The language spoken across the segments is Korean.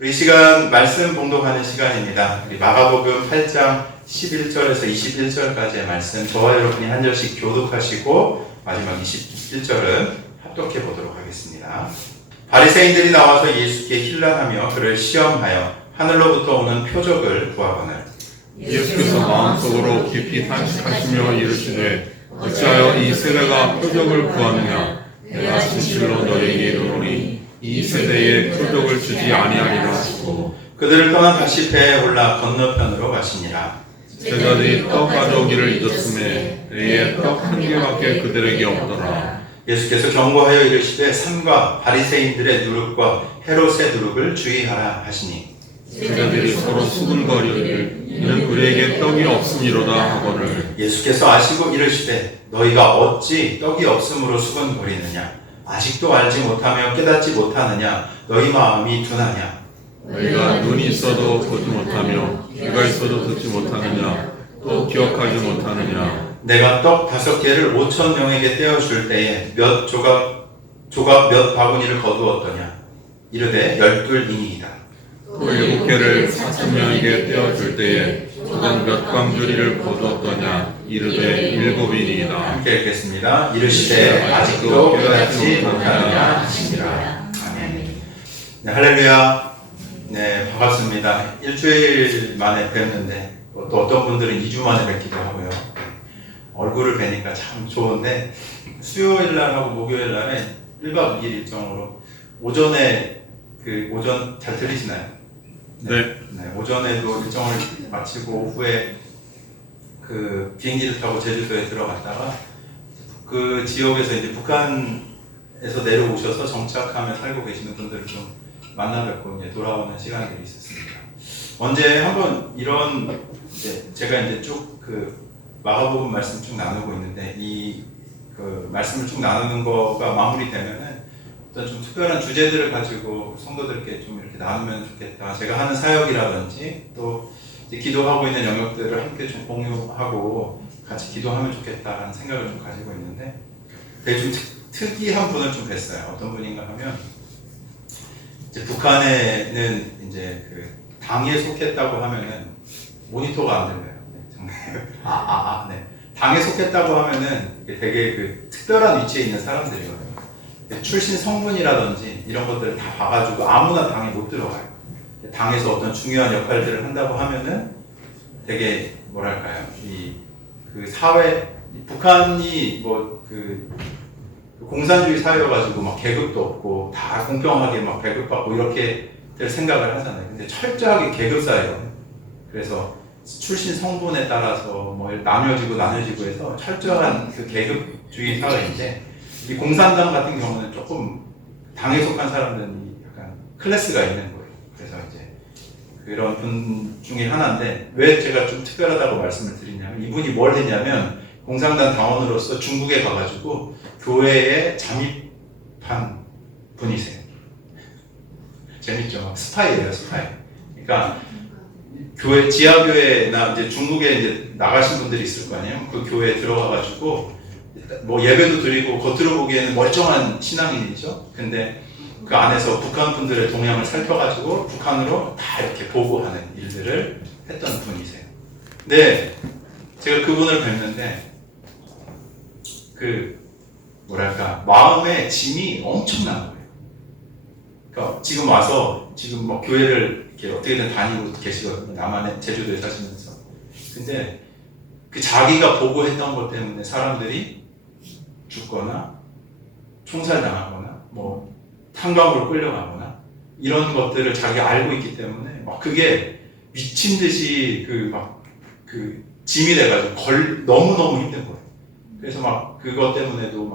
우리 시간 말씀 봉독하는 시간입니다. 우리 마가복음 8장 11절에서 21절까지의 말씀 저와 여러분이 한 절씩 교독하시고 마지막 21절은 합독해 보도록 하겠습니다. 바리새인들이 나와서 예수께 힐난하며 그를 시험하여 하늘로부터 오는 표적을 구하거늘 예수께서 마음속으로 깊이 탄식하시며 이르시되 어찌하여 이 세대가 표적을 구하느냐. 내가 진실로 너희에게 이르노니 이 세대에 표적을 주지 아니하리라 하시고 그들을 떠나 다시 배에 올라 건너편으로 가시니라. 제자들이 떡 가져오기를 잊었음에 배에 떡 한 개밖에 그들에게 없더라. 예수께서 경고하여 이르시되 삼가 바리새인들의 누룩과 헤롯의 누룩을 주의하라 하시니 제자들이 서로 수군거리를 이는 우리에게 떡이 없음이로다 하거늘 예수께서 아시고 이르시되 너희가 어찌 떡이 없음으로 수군거리느냐. 아직도 알지 못하며 깨닫지 못하느냐. 너희 마음이 둔하냐. 너희가 눈이 있어도 보지 못하며 귀가 있어도 듣지 못하느냐. 또 기억하지 못하느냐. 내가 떡 5개를 5,000명에게 떼어줄 때에 몇 조각 몇 바구니를 거두었더냐. 이르되 12인이다. 또 7개를 4,000명에게 떼어줄 때에 조각 몇 광주리를 거두었더냐. 이르되 7인이다. 함께 읽겠습니다. 이르시되 아직도 깨닫지 못하느냐 하시니라. 아멘. 네, 할렐루야. 네, 반갑습니다. 일주일 만에 뵙는데 또 어떤 분들은 2주 만에 뵙기도 하고요. 얼굴을 뵈니까 참 좋은데 수요일 날하고 목요일 날에 1박 2일 일정으로 오전에 오전 잘 들리시나요? 네. 오전에도 일정을 마치고 오후에 비행기를 타고 제주도에 들어갔다가 그 지역에서 이제 북한에서 내려오셔서 정착하며 살고 계시는 분들을 좀 만나 뵙고 이제 돌아오는 시간들이 있었습니다. 언제 한번 이런 제가 이제 쭉 마가복음 말씀 쭉 나누고 있는데 말씀을 쭉 나누는 거가 마무리되면은 어떤 좀 특별한 주제들을 가지고 성도들께 좀 이렇게 나누면 좋겠다. 제가 하는 사역이라든지 또 이제 기도하고 있는 영역들을 함께 좀 공유하고 같이 기도하면 좋겠다라는 생각을 좀 가지고 있는데 되게 좀 특이한 분을 좀 뵀어요. 어떤 분인가 하면 이제 북한에는 이제 당에 속했다고 하면은 모니터가 안 들려요. 네. 당에 속했다고 하면은 되게 특별한 위치에 있는 사람들이거든요. 출신 성분이라든지 이런 것들을 다 봐가지고 아무나 당에 못 들어가요. 당에서 어떤 중요한 역할들을 한다고 하면은 되게 뭐랄까요, 사회 북한이 공산주의 사회여가지고 막 계급도 없고 다 공평하게 막 배급받고 이렇게 될 생각을 하잖아요. 근데 철저하게 계급 사회거든요. 그래서 출신 성분에 따라서 나뉘어지고 해서 철저한 계급주의 사회인데 이 공산당 같은 경우는 조금 당에 속한 사람들이 약간 클래스가 있는 거예요. 그래서 이제 그런 분 중에 하나인데 왜 제가 좀 특별하다고 말씀을 드리냐면 이분이 뭘 했냐면 공산당 당원으로서 중국에 가가지고 교회에 잠입한 분이세요. 재밌죠? 스파이예요, 스파이. 그러니까 지하교회나 이제 중국에 이제 나가신 분들이 있을 거 아니에요? 그 교회에 들어가가지고 예배도 드리고 겉으로 보기에는 멀쩡한 신앙인이죠. 근데 그 안에서 북한 분들의 동향을 살펴가지고 북한으로 다 이렇게 보고하는 일들을 했던 분이세요. 근데 제가 그분을 뵀는데 마음에 짐이 엄청난 거예요. 그러니까 지금 와서 교회를 이렇게 어떻게든 다니고 계시거든요. 남한에 제주도에 사시면서. 근데 자기가 보고했던 것 때문에 사람들이 죽거나 총살당하거나 탄광으로 끌려가거나 이런 것들을 자기가 알고 있기 때문에 그게 미친 듯이 짐이 돼가지고 너무너무 힘든 거예요. 그래서 그것 때문에도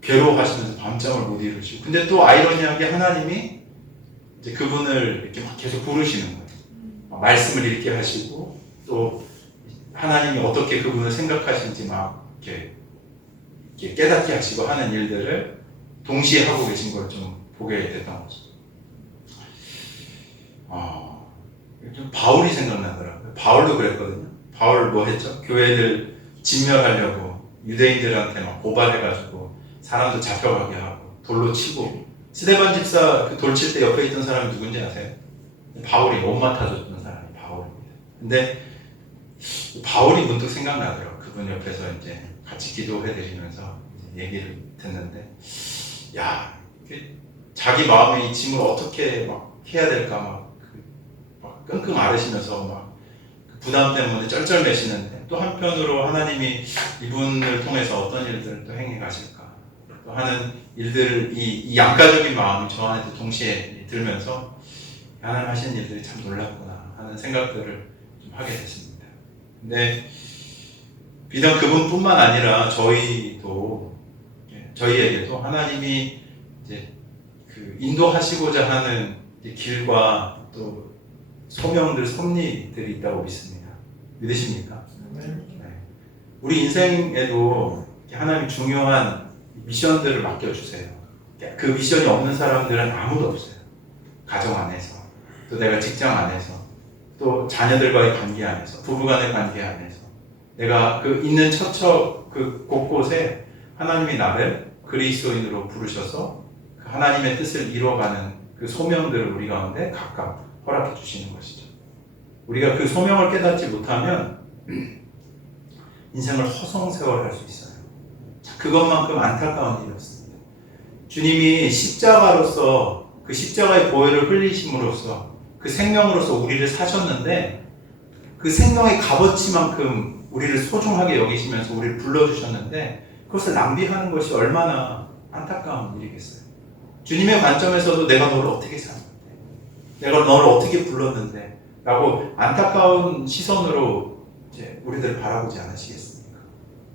괴로워하시면서 밤잠을 못 이루시고 근데 또 아이러니하게 하나님이 이제 그분을 이렇게 계속 부르시는 거예요. 말씀을 읽게 하시고 또 하나님이 어떻게 그분을 생각하시는지 이렇게 깨닫게 하시고 하는 일들을 동시에 하고 계신 걸 좀 보게 됐던 거죠. 좀 바울이 생각나더라고요. 바울도 그랬거든요. 바울 뭐 했죠? 교회들 진멸하려고 유대인들한테 고발해가지고 사람도 잡혀가게 하고 돌로 치고 스데반 집사 그 돌칠 때 옆에 있던 사람이 누군지 아세요? 바울이 못 맡아줬던 사람이 바울입니다. 근데 바울이 문득 생각나더라고요. 그분 옆에서 이제 같이 기도해드리면서 얘기를 듣는데, 야, 자기 마음의 이 짐을 어떻게 막 해야 될까 막 끙끙 앓으시면서 막 부담 때문에 쩔쩔매시는데, 또 한편으로 하나님이 이분을 통해서 어떤 일들을 또 행해 가실까 또 하는 일들, 이 양가적인 마음이 저 안에도 동시에 들면서 하나님 하시는 일들이 참 놀랍구나 하는 생각들을 좀 하게 됐습니다. 근데 비단 그분뿐만 아니라 저희에게도 하나님이 이제 그 인도하시고자 하는 길과 또 소명들, 섭리들이 있다고 믿습니다. 믿으십니까? 네. 우리 인생에도 하나님이 중요한 미션들을 맡겨주세요. 그 미션이 없는 사람들은 아무도 없어요. 가정 안에서, 또 내가 직장 안에서, 또 자녀들과의 관계 안에서, 부부간의 관계 안에서, 내가 그 있는 처처 그 곳곳에 하나님이 나를 그리스도인으로 부르셔서 그 하나님의 뜻을 이루어가는 그 소명들을 우리 가운데 각각 허락해 주시는 것이죠. 우리가 그 소명을 깨닫지 못하면 인생을 허송세월할 수 있어요. 그것만큼 안타까운 일이 없습니다. 주님이 십자가로서 그 십자가의 보혈을 흘리심으로써 그 생명으로서 우리를 사셨는데, 그 생명의 값어치만큼 우리를 소중하게 여기시면서 우리를 불러주셨는데, 그것을 낭비하는 것이 얼마나 안타까운 일이겠어요. 주님의 관점에서도 내가 너를 어떻게 사는데, 내가 너를 어떻게 불렀는데 라고 안타까운 시선으로 이제 우리들을 바라보지 않으시겠습니까?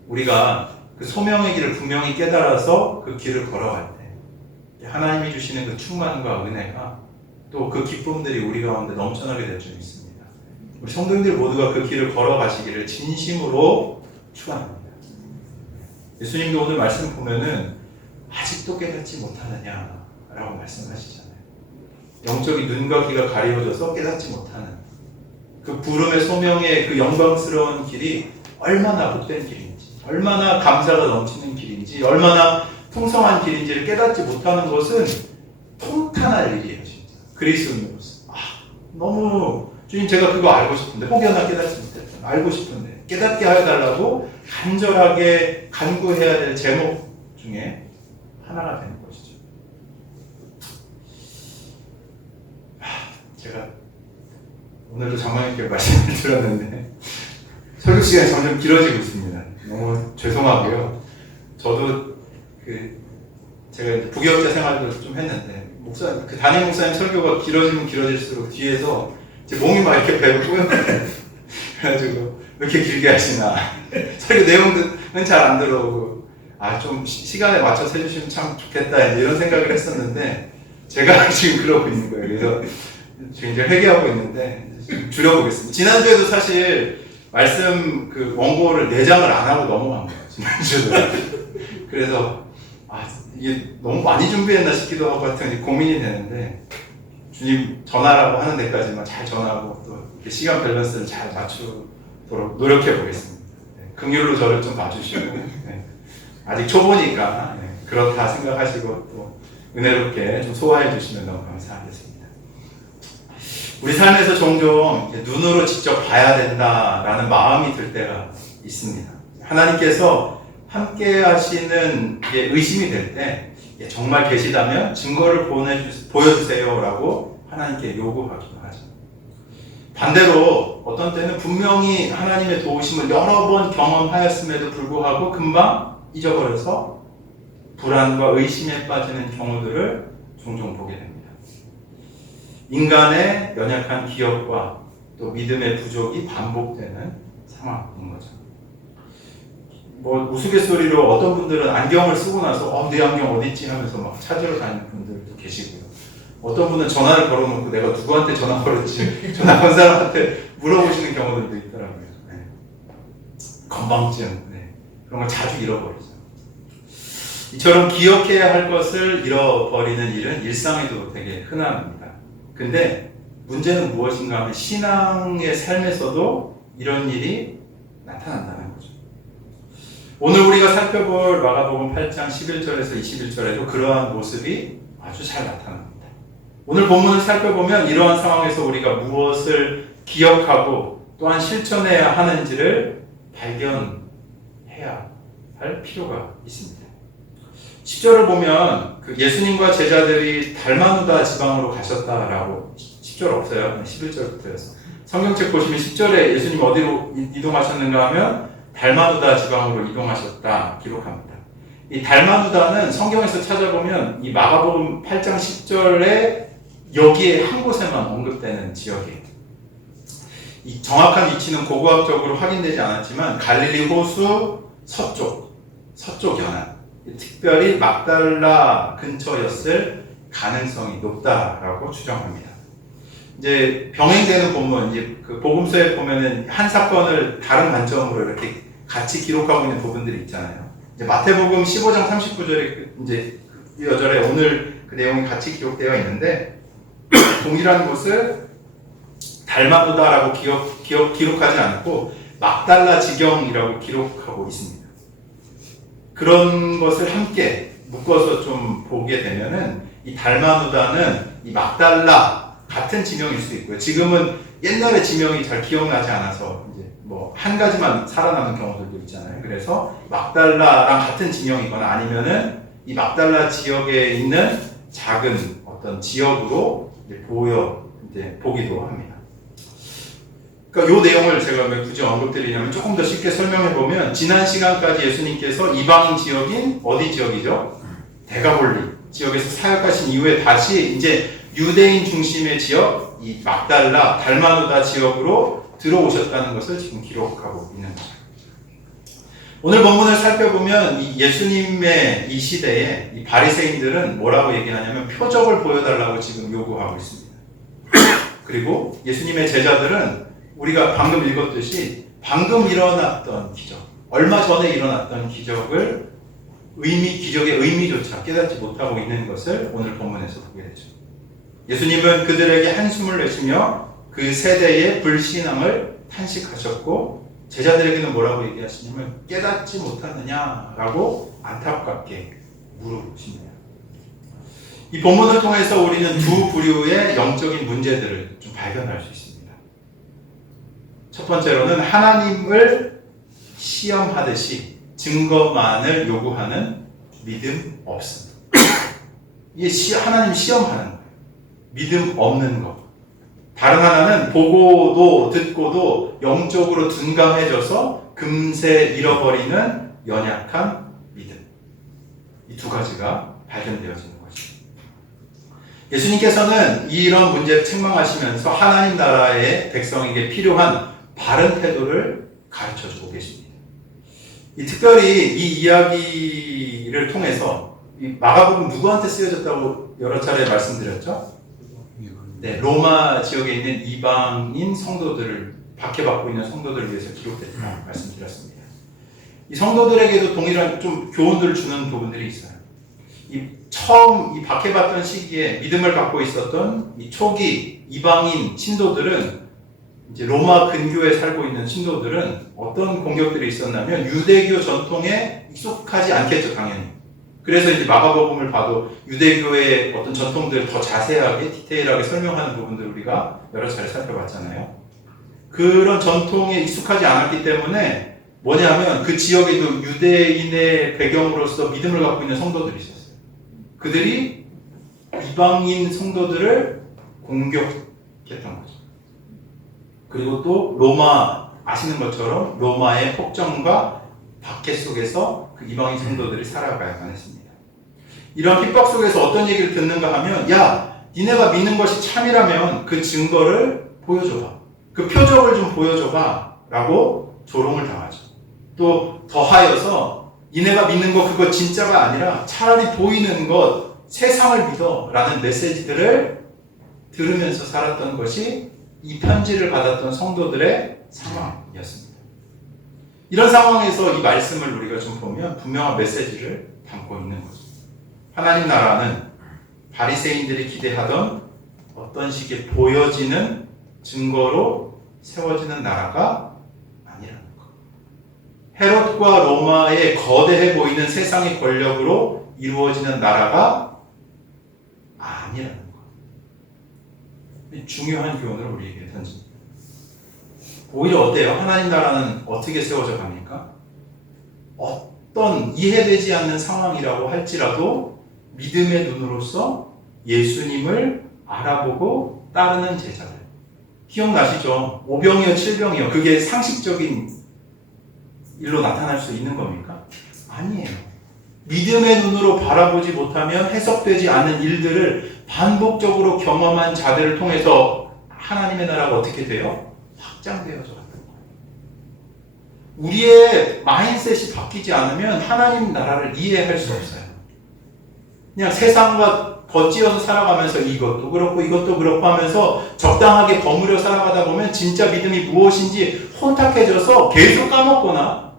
우리가 그 소명의 길을 분명히 깨달아서 그 길을 걸어갈 때 하나님이 주시는 그 충만과 은혜가 또 그 기쁨들이 우리 가운데 넘쳐나게 될 줄 믿습니다. 우리 성도님들 모두가 그 길을 걸어가시기를 진심으로 축원합니다. 예수님도 오늘 말씀 보면은 아직도 깨닫지 못하느냐라고 말씀하시잖아요. 영적인 눈과 귀가 가리워져서 깨닫지 못하는 그 부름의 소명의 그 영광스러운 길이 얼마나 복된 길인지, 얼마나 감사가 넘치는 길인지, 얼마나 풍성한 길인지를 깨닫지 못하는 것은 통탄할 일이에요. 진짜 그리스도인으로서 너무 주님, 제가 그거 알고 싶은데, 혹여나 깨닫지 못했던 알고 싶은데 깨닫게 해달라고 간절하게 간구해야 될 제목 중에 하나가 되는 것이죠. 제가 오늘도 장로님께 말씀을 들었는데 설교 시간이 점점 길어지고 있습니다. 너무 죄송하고요. 저도 제가 이제 부교육자 생활도 좀 했는데 담임 목사님 설교가 길어지면 길어질수록 뒤에서 제 몸이 막 이렇게 배고프요. 그래가지고 왜 이렇게 길게 하시나, 설교 내용은 잘 안 들어오고, 좀 시간에 맞춰서 해주시면 참 좋겠다 이런 생각을 했었는데 제가 지금 그러고 있는 거예요. 그래서 지금 이제 회개하고 있는데 줄여보겠습니다. 지난주에도 사실 말씀 그 원고를 4장을 안 하고 넘어간 거예요. 지난주에도. 그래서 이게 너무 많이 준비했나 싶기도 하고 하여튼 고민이 되는데, 주님 전하라고 하는 데까지만 잘 전하고 또 이렇게 시간 밸런스를 잘 맞추도록 노력해 보겠습니다. 긍휼로 저를 좀 봐주시고, 아직 초보니까 그렇다 생각하시고 또 은혜롭게 좀 소화해 주시면 너무 감사하겠습니다. 우리 삶에서 종종 눈으로 직접 봐야 된다라는 마음이 들 때가 있습니다. 하나님께서 함께 하시는 게 의심이 될 때 정말 계시다면 증거를 보여주세요 라고 하나님께 요구하기도 하죠. 반대로 어떤 때는 분명히 하나님의 도우심을 여러 번 경험하였음에도 불구하고 금방 잊어버려서 불안과 의심에 빠지는 경우들을 종종 보게 됩니다. 인간의 연약한 기억과 또 믿음의 부족이 반복되는 상황인 거죠. 우스갯소리로 어떤 분들은 안경을 쓰고 나서 내 안경 어디 있지 하면서 막 찾으러 다니는 분들도 계시고요. 어떤 분은 전화를 걸어놓고 내가 누구한테 전화 걸었지 전화 건 사람한테 물어보시는 경우들도 있더라고요. 건방증, 그런 걸 자주 잃어버리죠. 이처럼 기억해야 할 것을 잃어버리는 일은 일상에도 되게 흔합니다. 근데 문제는 무엇인가 하면 신앙의 삶에서도 이런 일이 나타난다는 거죠. 오늘 우리가 살펴볼 마가복음 8장 11절에서 21절에도 그러한 모습이 아주 잘 나타납니다. 오늘 본문을 살펴보면 이러한 상황에서 우리가 무엇을 기억하고 또한 실천해야 하는지를 발견해야 할 필요가 있습니다. 10절을 보면 그 예수님과 제자들이 달마누다 지방으로 가셨다라고 10절 없어요. 11절부터였어. 성경책 보시면 10절에 예수님 어디로 이동하셨는가 하면 달마누다 지방으로 이동하셨다 기록합니다. 이 달마누다는 성경에서 찾아보면 이 마가복음 8장 10절에 여기에 한 곳에만 언급되는 지역이에요. 이 정확한 위치는 고고학적으로 확인되지 않았지만 갈릴리 호수 서쪽 연안, 특별히 막달라 근처였을 가능성이 높다라고 추정합니다. 이제 병행되는 본문, 이제 그 복음서에 보면은 한 사건을 다른 관점으로 이렇게 같이 기록하고 있는 부분들이 있잖아요. 이제 마태복음 15장 39절에 이제 여절에 오늘 그 내용이 같이 기록되어 있는데 동일한 곳을 달마누다라고 기록하지 않고 막달라 지경이라고 기록하고 있습니다. 그런 것을 함께 묶어서 좀 보게 되면은 이 달마누다는 이 막달라 같은 지명일 수 있고요. 지금은 옛날의 지명이 잘 기억나지 않아서 이제 뭐 한 가지만 살아남은 경우들도 있잖아요. 그래서 막달라랑 같은 지명이거나 아니면은 이 막달라 지역에 있는 작은 어떤 지역으로 이제 보기도 합니다. 그러니까 이 내용을 제가 왜 굳이 언급드리냐면 조금 더 쉽게 설명해 보면 지난 시간까지 예수님께서 이방인 지역인 어디 지역이죠? 데가볼리 지역에서 사역하신 이후에 다시 이제 유대인 중심의 지역, 이 막달라, 달마누다 지역으로 들어오셨다는 것을 지금 기록하고 있는 거죠. 오늘 본문을 살펴보면 이 예수님의 이 시대에 이 바리새인들은 뭐라고 얘기하냐면 표적을 보여달라고 지금 요구하고 있습니다. 그리고 예수님의 제자들은 우리가 방금 읽었듯이 방금 일어났던 기적, 얼마 전에 일어났던 기적의 의미조차 깨닫지 못하고 있는 것을 오늘 본문에서 보게 되죠. 예수님은 그들에게 한숨을 내쉬며 그 세대의 불신앙을 탄식하셨고 제자들에게는 뭐라고 얘기하시냐면 깨닫지 못하느냐라고 안타깝게 물으십니다. 이 본문을 통해서 우리는 두 부류의 영적인 문제들을 좀 발견할 수 있습니다. 첫 번째로는 하나님을 시험하듯이 증거만을 요구하는 믿음 없음. 이게 하나님 시험하는 거예요. 믿음 없는 것. 다른 하나는 보고도 듣고도 영적으로 둔감해져서 금세 잃어버리는 연약한 믿음. 이 두 가지가 발견되어지는 거죠. 예수님께서는 이런 문제를 책망하시면서 하나님 나라의 백성에게 필요한 바른 태도를 가르쳐주고 계십니다. 특별히 이 이야기를 통해서 마가복음 누구한테 쓰여졌다고 여러 차례 말씀드렸죠? 네, 로마 지역에 있는 이방인 성도들을 박해받고 있는 성도들을 위해서 기록됐다고 말씀드렸습니다. 이 성도들에게도 동일한 좀 교훈들을 주는 부분들이 있어요. 처음 이 박해받던 시기에 믿음을 갖고 있었던 이 초기 이방인 신도들은 이제 로마 근교에 살고 있는 신도들은 어떤 공격들이 있었냐면 유대교 전통에 익숙하지 않겠죠, 당연히. 그래서 이제 마가복음을 봐도 유대교의 어떤 전통들을 더 자세하게 디테일하게 설명하는 부분들을 우리가 여러 차례 살펴봤잖아요. 그런 전통에 익숙하지 않았기 때문에 뭐냐면 그 지역에도 유대인의 배경으로서 믿음을 갖고 있는 성도들이 있었어요. 그들이 이방인 성도들을 공격했던 거죠. 그리고 또 로마, 아시는 것처럼 로마의 폭정과 박해 속에서 그 이방인 성도들이 살아가야만 했습니다. 이런 핍박 속에서 어떤 얘기를 듣는가 하면, 야, 니네가 믿는 것이 참이라면 그 증거를 보여줘봐. 그 표적을 좀 보여줘봐. 라고 조롱을 당하죠. 또 더하여서 니네가 믿는 거 그거 진짜가 아니라 차라리 보이는 것, 세상을 믿어. 라는 메시지들을 들으면서 살았던 것이 이 편지를 받았던 성도들의 상황이었습니다. 이런 상황에서 이 말씀을 우리가 좀 보면 분명한 메시지를 담고 있는 거죠. 하나님 나라는 바리새인들이 기대하던 어떤 식의 보여지는 증거로 세워지는 나라가 아니라는 것. 헤롯과 로마의 거대해 보이는 세상의 권력으로 이루어지는 나라가 아니라는 거. 중요한 교훈을 우리에게 던집니다. 오히려 어때요? 하나님 나라는 어떻게 세워져 갑니까? 어떤 이해되지 않는 상황이라고 할지라도 믿음의 눈으로서 예수님을 알아보고 따르는 제자들. 기억나시죠? 오병이어 7병이요. 그게 상식적인 일로 나타날 수 있는 겁니까? 아니에요. 믿음의 눈으로 바라보지 못하면 해석되지 않는 일들을 반복적으로 경험한 자들을 통해서 하나님의 나라가 어떻게 돼요? 확장되어져 가는 거예요. 우리의 마인셋이 바뀌지 않으면 하나님 나라를 이해할 수 없어요. 그냥 세상과 덧지어서 살아가면서 이것도 그렇고 이것도 그렇고 하면서 적당하게 버무려 살아가다 보면 진짜 믿음이 무엇인지 혼탁해져서 계속 까먹거나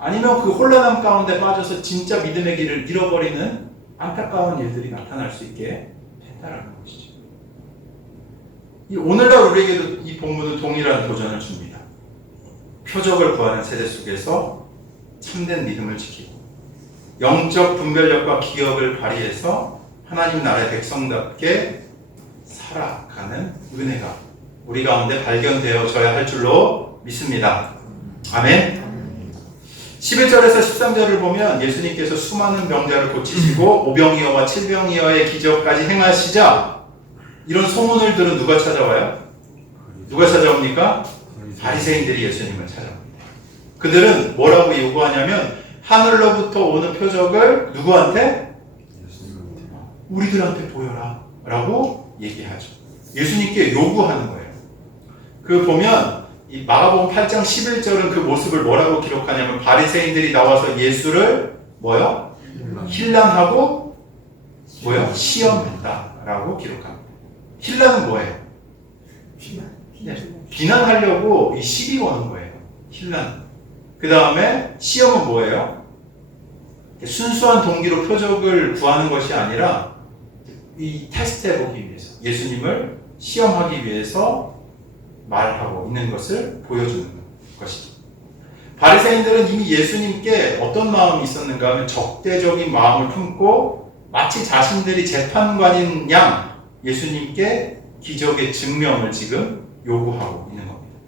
아니면 그 혼란함 가운데 빠져서 진짜 믿음의 길을 잃어버리는 안타까운 일들이 나타날 수 있게 된다는 것이죠. 오늘날 우리에게도 이 본문은 동일한 도전을 줍니다. 표적을 구하는 세대 속에서 참된 믿음을 지키고 영적 분별력과 기억을 발휘해서 하나님 나라의 백성답게 살아가는 은혜가 우리 가운데 발견되어져야 할 줄로 믿습니다. 아멘. 11절에서 13절을 보면 예수님께서 수많은 병자를 고치시고 오병이어와 칠병이어의 기적까지 행하시자 이런 소문을 들은 누가 찾아와요? 누가 찾아옵니까? 바리새인들이 예수님을 찾아옵니다. 그들은 뭐라고 요구하냐면 하늘로부터 오는 표적을 누구한테? 우리들한테 보여라 라고 얘기하죠. 예수님께 요구하는 거예요. 그 보면 이 마가복음 8장 11절은 그 모습을 뭐라고 기록하냐면 바리새인들이 나와서 예수를 뭐요? 힐난하고 뭐요? 시험했다라고 기록합니다. 힐난은 뭐예요? 네, 비난하려고 이 시비 거는 거예요. 힐난. 그 다음에 시험은 뭐예요? 순수한 동기로 표적을 구하는 것이 아니라 이 테스트해보기 위해서 예수님을 시험하기 위해서 말하고 있는 것을 보여주는 것이죠. 바리새인들은 이미 예수님께 어떤 마음이 있었는가 하면 적대적인 마음을 품고 마치 자신들이 재판관인 양 예수님께 기적의 증명을 지금 요구하고 있는 겁니다.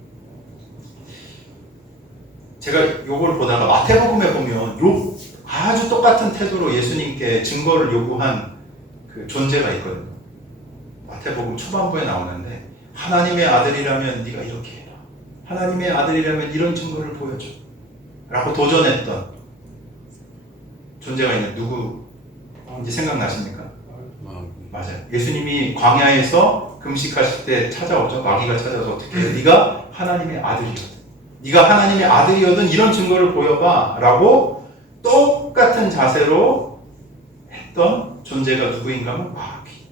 제가 요걸 보다가 마태복음에 보면 아주 똑같은 태도로 예수님께 증거를 요구한 그 존재가 있거든요. 마태복음 초반부에 나오는데 하나님의 아들이라면 네가 이렇게 해라. 하나님의 아들이라면 이런 증거를 보여줘. 라고 도전했던 존재가 있는 누구 이제 생각나십니까? 맞아요. 예수님이 광야에서 금식하실 때 찾아오죠. 마귀가 찾아서 어떻게 해? 네가 하나님의 아들이거든. 네가 하나님의 아들이거든 이런 증거를 보여봐. 라고 똑같은 자세로 했던 존재가 누구인가 하면 마귀.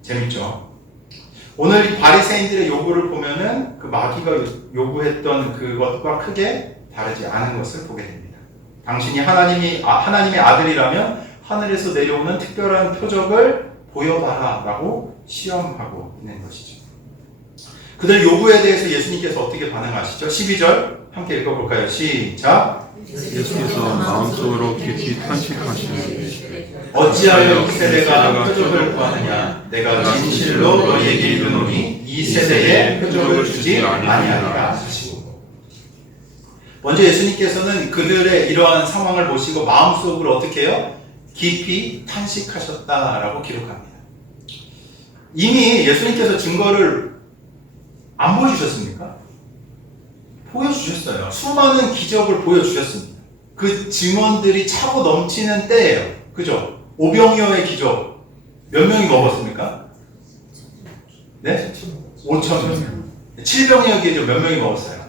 재밌죠? 오늘 이 바리새인들의 요구를 보면은 그 마귀가 요구했던 그것과 크게 다르지 않은 것을 보게 됩니다. 당신이 하나님의 아들이라면 하늘에서 내려오는 특별한 표적을 보여봐라 라고 시험하고 있는 것이죠. 그들 요구에 대해서 예수님께서 어떻게 반응하시죠? 12절 함께 읽어볼까요? 시작. 예수께서 마음속으로 깊이 탄식하시니 어찌하여 이 세대가 표적을 구하느냐? 내가 진실로 너희에게 이르노니 이 세대에 표적을 주지 아니하리라 하시고. 먼저 예수님께서는 그들의 이러한 상황을 보시고 마음속으로 어떻게 해요? 깊이 탄식하셨다라고 기록합니다. 이미 예수님께서 증거를 안 보여주셨습니까? 보여주셨어요. 수많은 기적을 보여주셨습니다. 그 증언들이 차고 넘치는 때예요. 그죠? 오병이어의 기적 몇 명이 먹었습니까? 네? 5,000명. 칠병이어의 기적 몇 명이 먹었어요?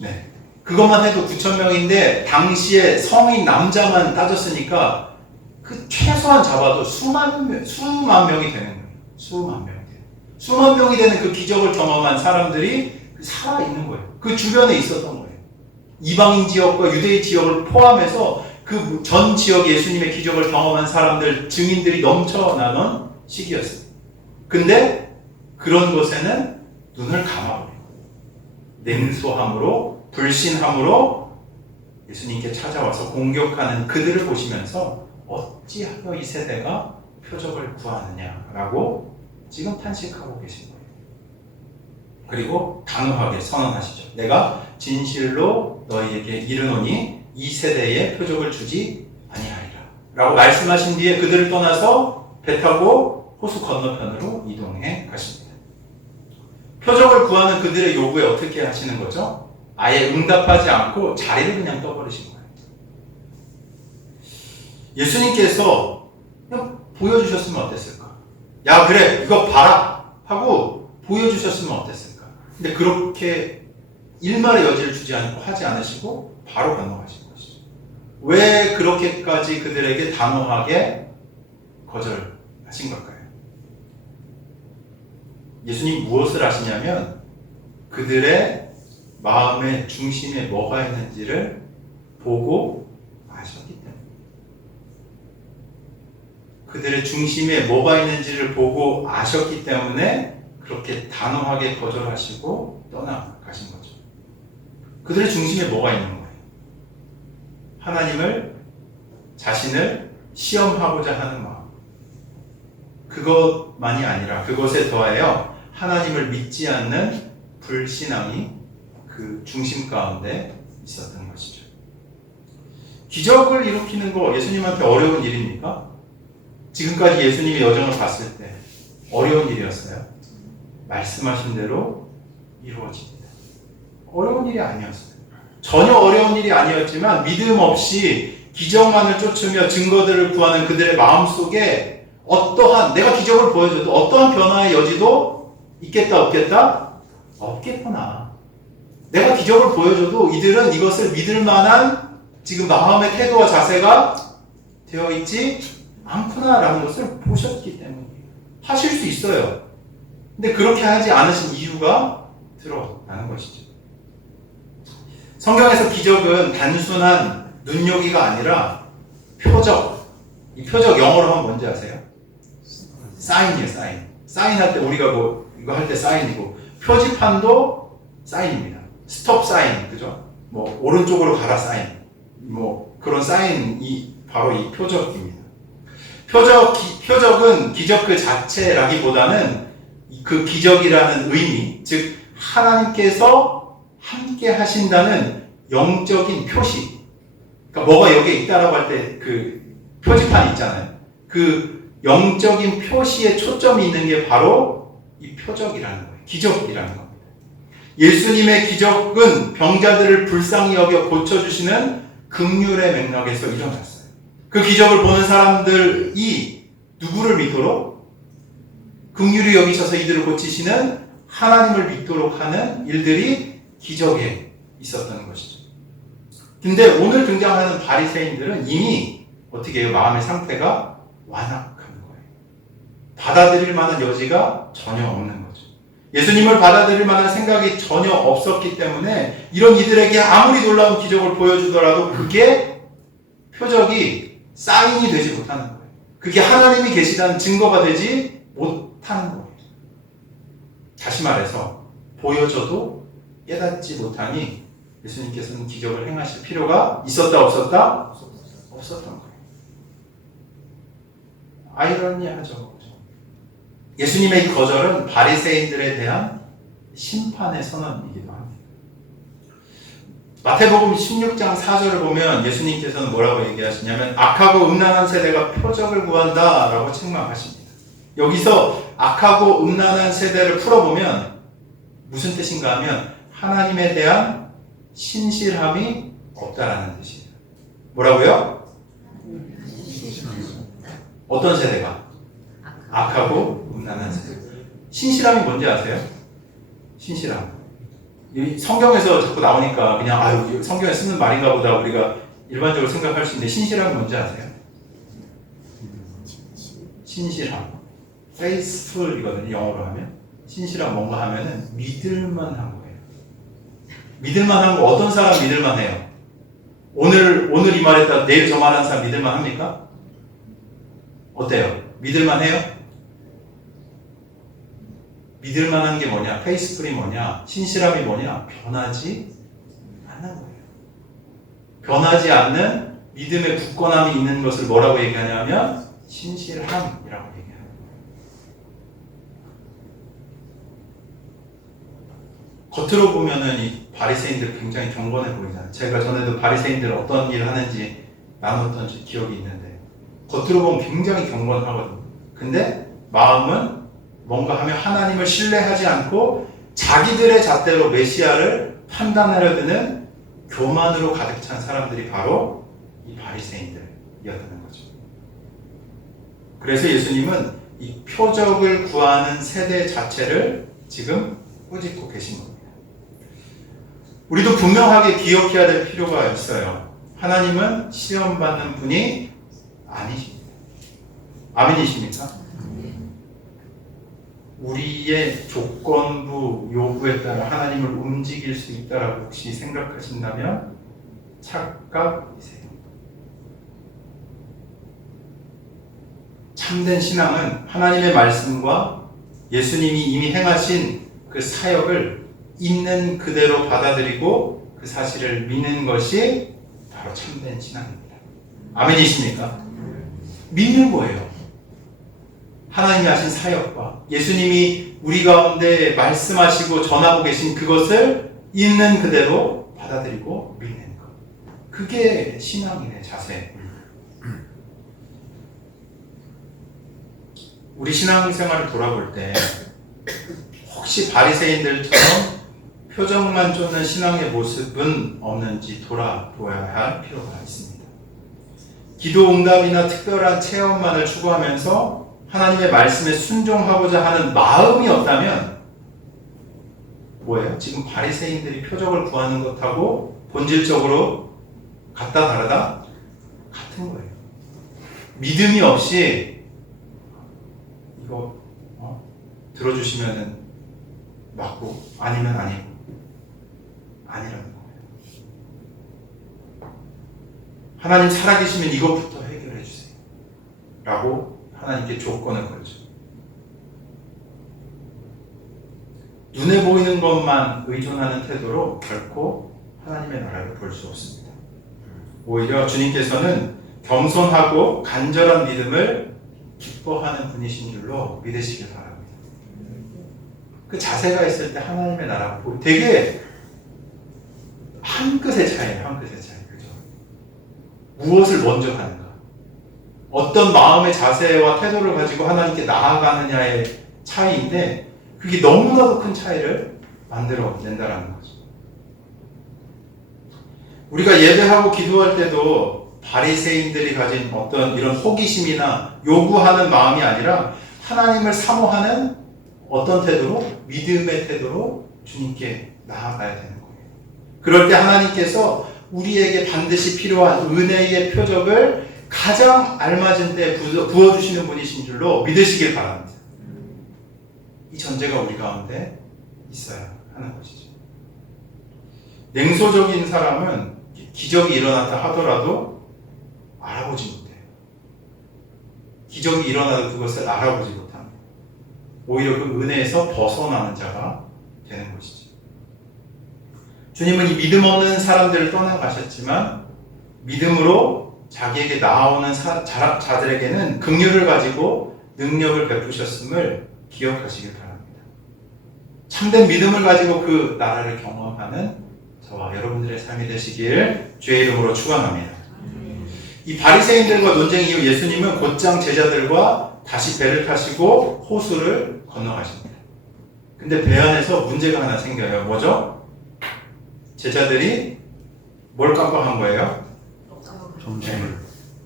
네. 그것만 해도 9,000명인데 당시에 성인 남자만 따졌으니까 그 최소한 잡아도 수만 명이 되는 거예요. 수만 명이 되는 그 기적을 경험한 사람들이 살아있는 거예요. 그 주변에 있었던 거예요. 이방인 지역과 유대인 지역을 포함해서 그 전 지역에 예수님의 기적을 경험한 사람들, 증인들이 넘쳐나는 시기였어요. 근데 그런 것에는 눈을 감아버려요. 냉소함으로, 불신함으로 예수님께 찾아와서 공격하는 그들을 보시면서 어찌하여 이 세대가 표적을 구하느냐라고 지금 탄식하고 계신 거예요. 그리고 단호하게 선언하시죠. 내가 진실로 너희에게 이르노니 이 세대에 표적을 주지 아니하리라 라고 말씀하신 뒤에 그들을 떠나서 배 타고 호수 건너편으로 이동해 가십니다. 표적을 구하는 그들의 요구에 어떻게 하시는 거죠? 아예 응답하지 않고 자리를 그냥 떠버리신 거예요. 예수님께서 그냥 보여주셨으면 어땠을까? 야, 그래, 이거 봐라! 하고 보여주셨으면 어땠을까? 근데 그렇게 일말의 여지를 주지 않고 하지 않으시고 바로 건너가신 것이죠. 왜 그렇게까지 그들에게 단호하게 거절하신 걸까요? 예수님 무엇을 하시냐면 그들의 마음의 중심에 뭐가 있는지를 보고 아셨기 때문에, 그들의 중심에 뭐가 있는지를 보고 아셨기 때문에 그렇게 단호하게 거절하시고 떠나가신 거죠. 그들의 중심에 뭐가 있는 거예요? 하나님을, 자신을 시험하고자 하는 마음. 그것만이 아니라 그것에 더하여 하나님을 믿지 않는 불신앙이 그 중심 가운데 있었던 것이죠. 기적을 일으키는 거 예수님한테 어려운 일입니까? 지금까지 예수님의 여정을 봤을 때 어려운 일이었어요? 말씀하신 대로 이루어집니다. 어려운 일이 아니었어요. 전혀 어려운 일이 아니었지만 믿음 없이 기적만을 쫓으며 증거들을 구하는 그들의 마음속에 어떠한, 내가 기적을 보여줘도 어떠한 변화의 여지도 있겠다 없겠다? 없겠구나. 내가 기적을 보여줘도 이들은 이것을 믿을 만한 지금 마음의 태도와 자세가 되어 있지 않구나라는 것을 보셨기 때문이에요. 하실 수 있어요. 근데 그렇게 하지 않으신 이유가 드러나는 것이죠. 성경에서 기적은 단순한 눈요기가 아니라 표적. 이 표적 영어로 하면 뭔지 아세요? 사인이에요, 사인. 사인할 때 우리가 뭐 이거 할 때 사인이고, 표지판도 사인입니다. 스톱 사인, 그죠? 뭐 오른쪽으로 가라 사인. 뭐 그런 사인이 바로 이 표적입니다. 표적은 기적 그 자체라기보다는 그 기적이라는 의미, 즉 하나님께서 함께 하신다는 영적인 표시. 그러니까 뭐가 여기에 있다라고 할 때 그 표지판이 있잖아요. 그 영적인 표시에 초점이 있는 게 바로 이 표적이라는 거예요. 기적이라는 겁니다. 예수님의 기적은 병자들을 불쌍히 여겨 고쳐주시는 긍휼의 맥락에서 일어났어요. 그 기적을 보는 사람들이 누구를 믿도록? 긍휼히 여기셔서 이들을 고치시는 하나님을 믿도록 하는 일들이 기적에 있었던 것이죠. 근데 오늘 등장하는 바리새인들은 이미 어떻게 해요? 마음의 상태가 완악한 거예요. 받아들일 만한 여지가 전혀 없는 거죠. 예수님을 받아들일 만한 생각이 전혀 없었기 때문에 이런 이들에게 아무리 놀라운 기적을 보여주더라도 그게 표적이 사인이 되지 못하는 거예요. 그게 하나님이 계시다는 증거가 되지 못하는 거예요. 다시 말해서 보여줘도 깨닫지 못하니 예수님께서는 기적을 행하실 필요가 있었다 없었다? 없었던 거예요. 아이러니하죠. 예수님의 이 거절은 바리새인들에 대한 심판의 선언이기도 합니다. 마태복음 16장 4절을 보면 예수님께서는 뭐라고 얘기하시냐면 악하고 음란한 세대가 표적을 구한다 라고 책망하십니다. 여기서 악하고 음란한 세대를 풀어보면 무슨 뜻인가 하면 하나님에 대한 신실함이 없다라는 뜻이에요. 뭐라고요? 어떤 세대가? 악하고 음란한 세대. 신실함이 뭔지 아세요? 신실함. 성경에서 자꾸 나오니까 그냥 아유 성경에 쓰는 말인가 보다 우리가 일반적으로 생각할 수 있는데 신실함이 뭔지 아세요? 신실함. faithful이거든요. 영어로 하면. 신실함 뭔가 하면은 믿을만한 거예요. 믿을만한 거 어떤 사람 믿을만해요? 오늘 이 말했다 내일 저 말하는 사람 믿을만합니까? 어때요? 믿을만해요? 믿을만한 게 뭐냐? 페이스풀이 뭐냐? 신실함이 뭐냐? 변하지 않는 거예요. 변하지 않는 믿음의 굳건함이 있는 것을 뭐라고 얘기하냐면 신실함이라고 얘기합니다. 겉으로 보면은 이 바리새인들 굉장히 경건해 보이잖아요. 제가 전에도 바리새인들 어떤 일 하는지 나눴던 기억이 있는데 겉으로 보면 굉장히 경건하거든요. 근데 마음은 뭔가 하면 하나님을 신뢰하지 않고 자기들의 잣대로 메시아를 판단하려 드는 교만으로 가득 찬 사람들이 바로 이 바리새인들이었다는 거죠. 그래서 예수님은 이 표적을 구하는 세대 자체를 지금 꾸짖고 계신 겁니다. 우리도 분명하게 기억해야 될 필요가 있어요. 하나님은 시험받는 분이 아니십니다. 아멘이십니까? 우리의 조건부 요구에 따라 하나님을 움직일 수 있다라고 혹시 생각하신다면 착각이세요. 참된 신앙은 하나님의 말씀과 예수님이 이미 행하신 그 사역을 있는 그대로 받아들이고 그 사실을 믿는 것이 바로 참된 신앙입니다. 아멘이십니까? 믿는 거예요. 하나님이 하신 사역과 예수님이 우리 가운데 말씀하시고 전하고 계신 그것을 있는 그대로 받아들이고 믿는 것. 그게 신앙인의 자세. 우리 신앙생활을 돌아볼 때 혹시 바리새인들처럼 표정만 쫓는 신앙의 모습은 없는지 돌아보아야 할 필요가 있습니다. 기도 응답이나 특별한 체험만을 추구하면서 하나님의 말씀에 순종하고자 하는 마음이 없다면 뭐예요? 지금 바리새인들이 표적을 구하는 것하고 본질적으로 같다 다르다? 같은 거예요. 믿음이 없이 이거 들어주시면은 맞고 아니면 아니고 아니라는 거예요. 하나님 살아계시면 이것부터 해결해 주세요 라고 하나님께 조건을 걸죠. 눈에 보이는 것만 의존하는 태도로 결코 하나님의 나라를 볼 수 없습니다. 오히려 주님께서는 겸손하고 간절한 믿음을 기뻐하는 분이신 줄로 믿으시길 바랍니다. 그 자세가 있을 때 하나님의 나라 되게 한 끗의 차이예요. 한 끗의 차이. 그죠? 무엇을 먼저 하는가? 어떤 마음의 자세와 태도를 가지고 하나님께 나아가느냐의 차이인데 그게 너무나도 큰 차이를 만들어낸다는 거죠. 우리가 예배하고 기도할 때도 바리새인들이 가진 어떤 이런 호기심이나 요구하는 마음이 아니라 하나님을 사모하는 어떤 태도로? 믿음의 태도로 주님께 나아가야 되는 거예요. 그럴 때 하나님께서 우리에게 반드시 필요한 은혜의 표적을 가장 알맞은 때 부어주시는 분이신 줄로 믿으시길 바랍니다. 이 전제가 우리 가운데 있어야 하는 것이죠. 냉소적인 사람은 기적이 일어났다 하더라도 알아보지 못해요. 기적이 일어나도 그것을 알아보지 못합니다. 오히려 그 은혜에서 벗어나는 자가 되는 것이죠. 주님은 이 믿음 없는 사람들을 떠나가셨지만 믿음으로 자기에게 나오는 자들에게는 긍휼을 가지고 능력을 베푸셨음을 기억하시길 바랍니다. 참된 믿음을 가지고 그 나라를 경험하는 저와 여러분들의 삶이 되시길 주의 이름으로 축원합니다. 이 바리새인들과 논쟁 이후 예수님은 곧장 제자들과 다시 배를 타시고 호수를 건너가십니다. 근데 배 안에서 문제가 하나 생겨요. 뭐죠? 제자들이 뭘 깜빡한 거예요? 점심을.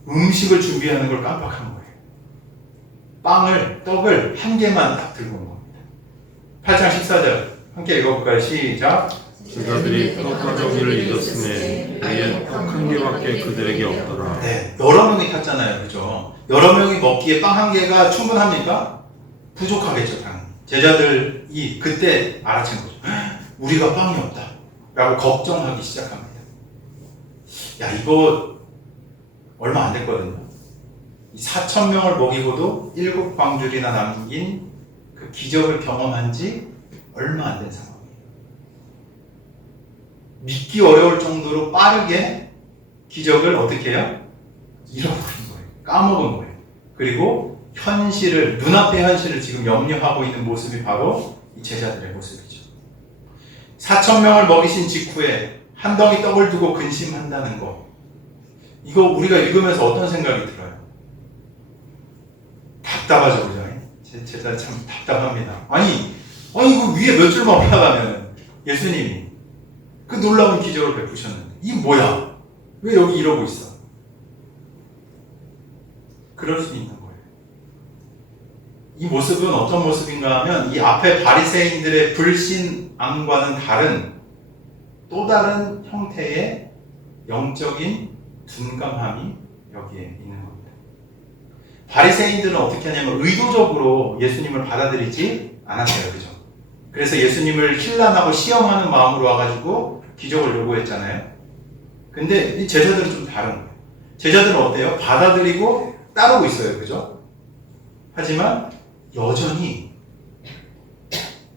음식을 준비하는 걸 깜빡한 거예요. 떡을 한 개만 딱 들고 온 겁니다. 8장 14절 함께 읽어볼까요? 시작. 제자들이 떡 가져오기를 잊었으니 이에 떡 한 개밖에 그들에게 없더라. 네, 여러 명이 탔잖아요. 그죠? 여러 명이 먹기에 빵 한 개가 충분합니까? 부족하겠죠, 당연히. 제자들이 그때 알아챈 거죠. 우리가 빵이 없다 라고 걱정하기 시작합니다. 야, 이거 얼마 안 됐거든요. 4,000명을 먹이고도 7광줄이나 남긴 그 기적을 경험한 지 얼마 안 된 상황이에요. 믿기 어려울 정도로 빠르게 기적을 어떻게 해요? 잃어버린 거예요. 까먹은 거예요. 그리고 현실을, 눈앞의 현실을 지금 염려하고 있는 모습이 바로 이 제자들의 모습이죠. 4,000명을 먹이신 직후에 한 덩이 떡을 두고 근심한다는 거, 이거 우리가 읽으면서 어떤 생각이 들어요? 답답하죠, 그죠? 제자 참 답답합니다. 아니 그 위에 몇 줄만 올라가면 예수님이 그 놀라운 기적을 베푸셨는데 이 뭐야? 왜 여기 이러고 있어? 그럴 수 있는 거예요. 이 모습은 어떤 모습인가 하면 이 앞에 바리새인들의 불신앙과는 다른 또 다른 형태의 영적인 둔감함이 여기에 있는 겁니다. 바리새인들은 어떻게 하냐면 의도적으로 예수님을 받아들이지 않았어요. 그죠? 그래서 예수님을 힐난하고 시험하는 마음으로 와가지고 기적을 요구했잖아요. 근데 이 제자들은 좀 다른 거예요. 제자들은 어때요? 받아들이고 따르고 있어요. 그죠? 하지만 여전히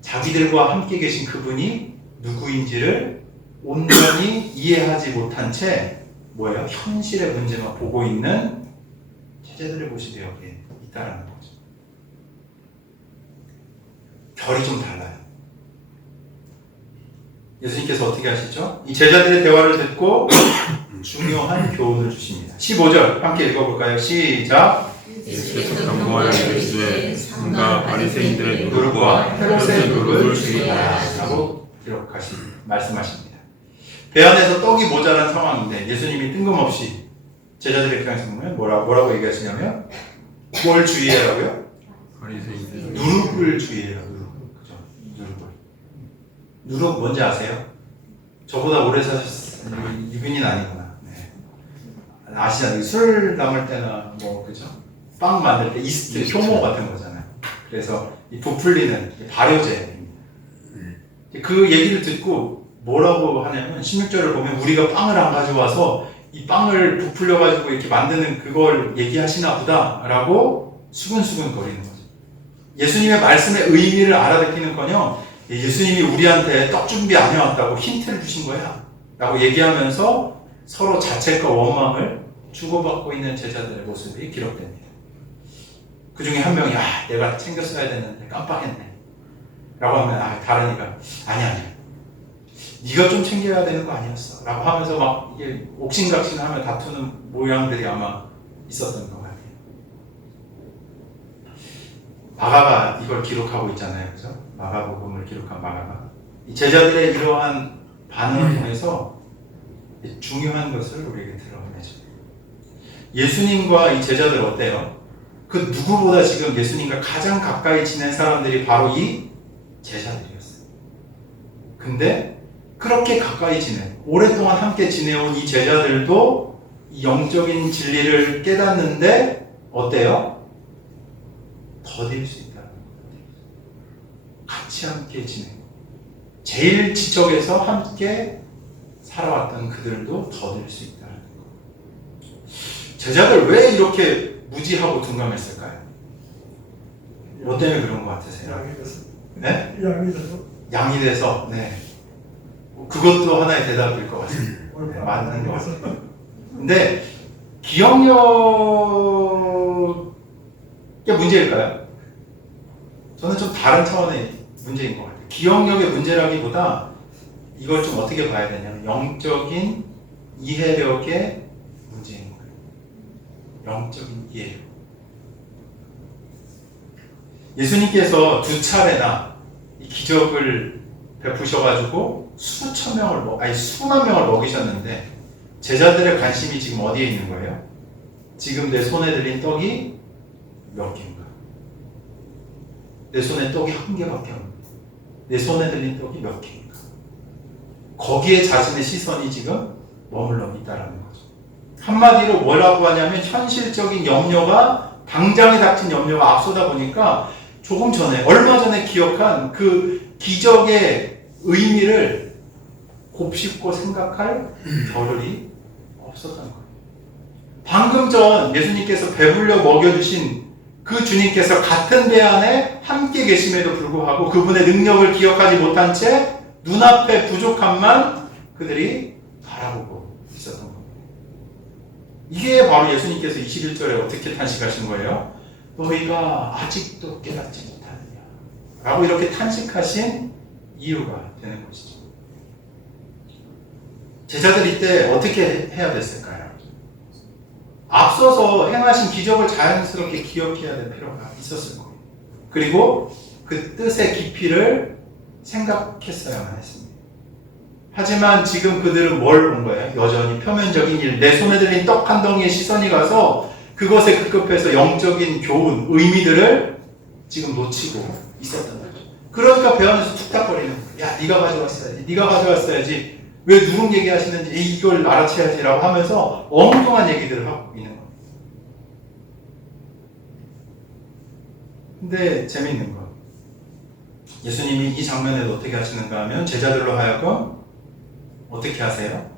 자기들과 함께 계신 그분이 누구인지를 온전히 이해하지 못한 채 뭐예요? 현실의 문제만 보고 있는 제자들의 모습이 여기에 있다라는 거죠. 결이 좀 달라요. 예수님께서 어떻게 하시죠? 이 제자들의 대화를 듣고 중요한 교훈을 주십니다. 15절 함께 읽어볼까요? 시작. 예수께서 경고하여 이르시되 삼가 바리새인들의 노릇과 헤롯의 노릇을 주의하라 라고 말씀하십니다. 배 안에서 떡이 모자란 상황인데 예수님이 뜬금없이 제자들의 입장에서 보면 뭐라고 얘기하시냐면 뭘 주의하라고요? 바리새인들 누룩을 주의해라. 그죠? 누룩 뭔지 아세요? 저보다 오래 사셨어요. 이분이 아니구나. 네. 아시잖아요. 술 담을 때나 뭐 그죠? 빵 만들 때 이스트, 효모 같은 거잖아요. 그래서 이 부풀리는 발효제입니다. 그 얘기를 듣고 뭐라고 하냐면 16절을 보면 우리가 빵을 안 가져와서 이 빵을 부풀려가지고 이렇게 만드는 그걸 얘기하시나 보다라고 수근수근 거리는 거죠. 예수님의 말씀의 의미를 알아듣기는커녕 예수님이 우리한테 떡 준비 안 해왔다고 힌트를 주신 거야 라고 얘기하면서 서로 자책과 원망을 주고받고 있는 제자들의 모습이 기록됩니다. 그 중에 한 명이 내가 챙겼어야 됐는데 깜빡했네 라고 하면 다른 이가 아니 네가 좀 챙겨야 되는 거 아니었어 라고 하면서 막 이게 옥신각신하며 다투는 모양들이 아마 있었던 것 같아요. 마가가 이걸 기록하고 있잖아요. 그죠? 마가복음을 기록한 마가가 이 제자들의 이러한 반응을 통해서 중요한 것을 우리에게 드러내죠. 예수님과 이 제자들 어때요? 그 누구보다 지금 예수님과 가장 가까이 지낸 사람들이 바로 이 제자들이었어요. 근데 그렇게 가까이 오랫동안 함께 지내온 이 제자들도 이 영적인 진리를 깨닫는데 어때요? 더딜 수 있다는 거예요. 같이 함께 지내고 제일 지적에서 함께 살아왔던 그들도 더딜 수 있다는 거예요. 제자들 왜 이렇게 무지하고 둔감했을까요? 뭐 때문에 그런 것 같으세요? 양이 돼서. 네? 양이 돼서. 양이 돼서, 네. 그것도 하나의 대답일 것 같습니다. 네, 맞는 것 같아요. 근데 기억력이 문제일까요? 저는 좀 다른 차원의 문제인 것 같아요. 기억력의 문제라기보다 이걸 좀 어떻게 봐야 되냐면 영적인 이해력의 문제인 거예요. 영적인 이해력. 예수님께서 두 차례나 이 기적을 베푸셔가지고 수만 명을 먹이셨는데 제자들의 관심이 지금 어디에 있는 거예요? 지금 내 손에 들린 떡이 몇 개인가? 내 손에 떡이 한 개밖에 없는데 내 손에 들린 떡이 몇 개인가? 거기에 자신의 시선이 지금 머물러 있다라는 거죠. 한마디로 뭐라고 하냐면 현실적인 염려가 당장에 닥친 염려가 앞서다 보니까 조금 전에 얼마 전에 기억한 그 기적의 의미를 곱씹고 생각할 겨를이 없었던 거예요. 방금 전 예수님께서 배불려 먹여주신 그 주님께서 같은 배 안에 함께 계심에도 불구하고 그분의 능력을 기억하지 못한 채 눈앞의 부족함만 그들이 바라보고 있었던 겁니다. 이게 바로 예수님께서 21절에 어떻게 탄식하신 거예요? 너희가 아직도 깨닫지 못하느냐 라고 이렇게 탄식하신 이유가 되는 것이죠. 제자들 이때 어떻게 해야 됐을까요? 앞서서 행하신 기적을 자연스럽게 기억해야 될 필요가 있었을 거예요. 그리고 그 뜻의 깊이를 생각했어야만 했습니다. 하지만 지금 그들은 뭘 본 거예요? 여전히 표면적인 일, 내 손에 들린 떡 한 덩이에 시선이 가서 그것에 급급해서 영적인 교훈, 의미들을 지금 놓치고 있었던 거죠. 그러니까 배안에서 툭탁거리는 거예요. 야, 네가 가져왔어야지, 네가 가져왔어야지, 왜 누군 얘기하시는지 이걸 알아채야지라고 하면서 엉뚱한 얘기들을 하고 있는 거예요. 근데 재밌는 건 예수님이 이 장면에도 어떻게 하시는가 하면 제자들로 하여금 어떻게 하세요?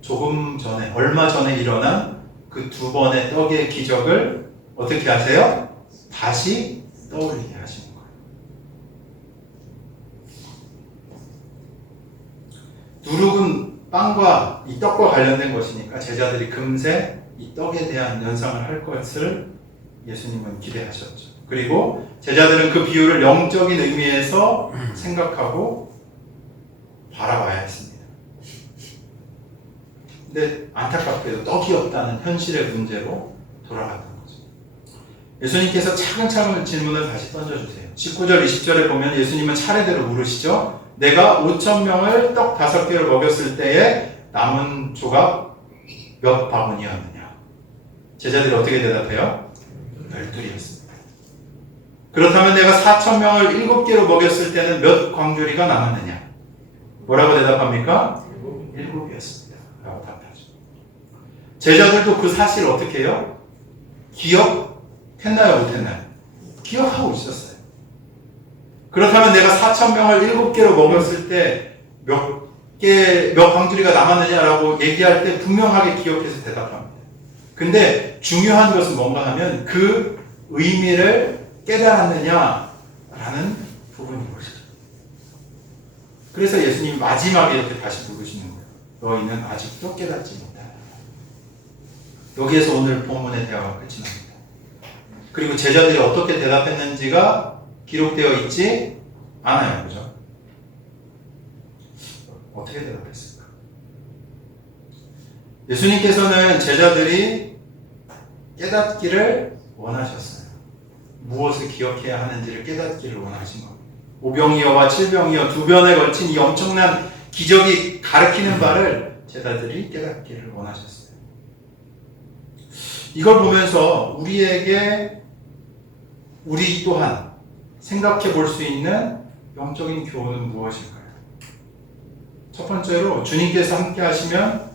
조금 전에, 얼마 전에 일어난 그 2번의 떡의 기적을 어떻게 하세요? 다시 떠올리게 하시는 거예요. 누룩은 빵과 이 떡과 관련된 것이니까 제자들이 금세 이 떡에 대한 연상을 할 것을 예수님은 기대하셨죠. 그리고 제자들은 그 비유를 영적인 의미에서 생각하고 바라봐야 했습니다. 근데 안타깝게도 떡이 없다는 현실의 문제로 돌아갔던 거죠. 예수님께서 차근차근 질문을 다시 던져주세요. 19절, 20절에 보면 예수님은 차례대로 물으시죠. 내가 5,000명을 떡 5개를 먹였을 때에 남은 조각 몇 바구니였느냐? 제자들이 어떻게 대답해요? 12이었습니다. 그렇다면 내가 4,000명을 7개로 먹였을 때는 몇 광주리가 남았느냐? 뭐라고 대답합니까? 7이었습니다. 라고 답하죠. 제자들도 그 사실을 어떻게 해요? 기억했나요? 못했나요? 기억하고 있었어요. 그렇다면 내가 4,000명을 7개로 먹였을 때 몇 광주리가 남았느냐라고 얘기할 때 분명하게 기억해서 대답합니다. 근데 중요한 것은 뭔가 하면 그 의미를 깨달았느냐라는 부분인 것이죠. 그래서 예수님 마지막에 이렇게 다시 물으시는 거예요. 너희는 아직도 깨닫지 못하냐. 여기에서 오늘 본문의 대화가 끝이 납니다. 그리고 제자들이 어떻게 대답했는지가 기록되어 있지 않아요. 그죠? 어떻게 대답했을까? 예수님께서는 제자들이 깨닫기를 원하셨어요. 무엇을 기억해야 하는지를 깨닫기를 원하신 겁니다. 오병이어와 칠병이어 2변에 걸친 이 엄청난 기적이 가르치는 바를 제자들이 깨닫기를 원하셨어요. 이걸 보면서 우리 또한 생각해 볼 수 있는 영적인 교훈은 무엇일까요? 첫 번째로 주님께서 함께 하시면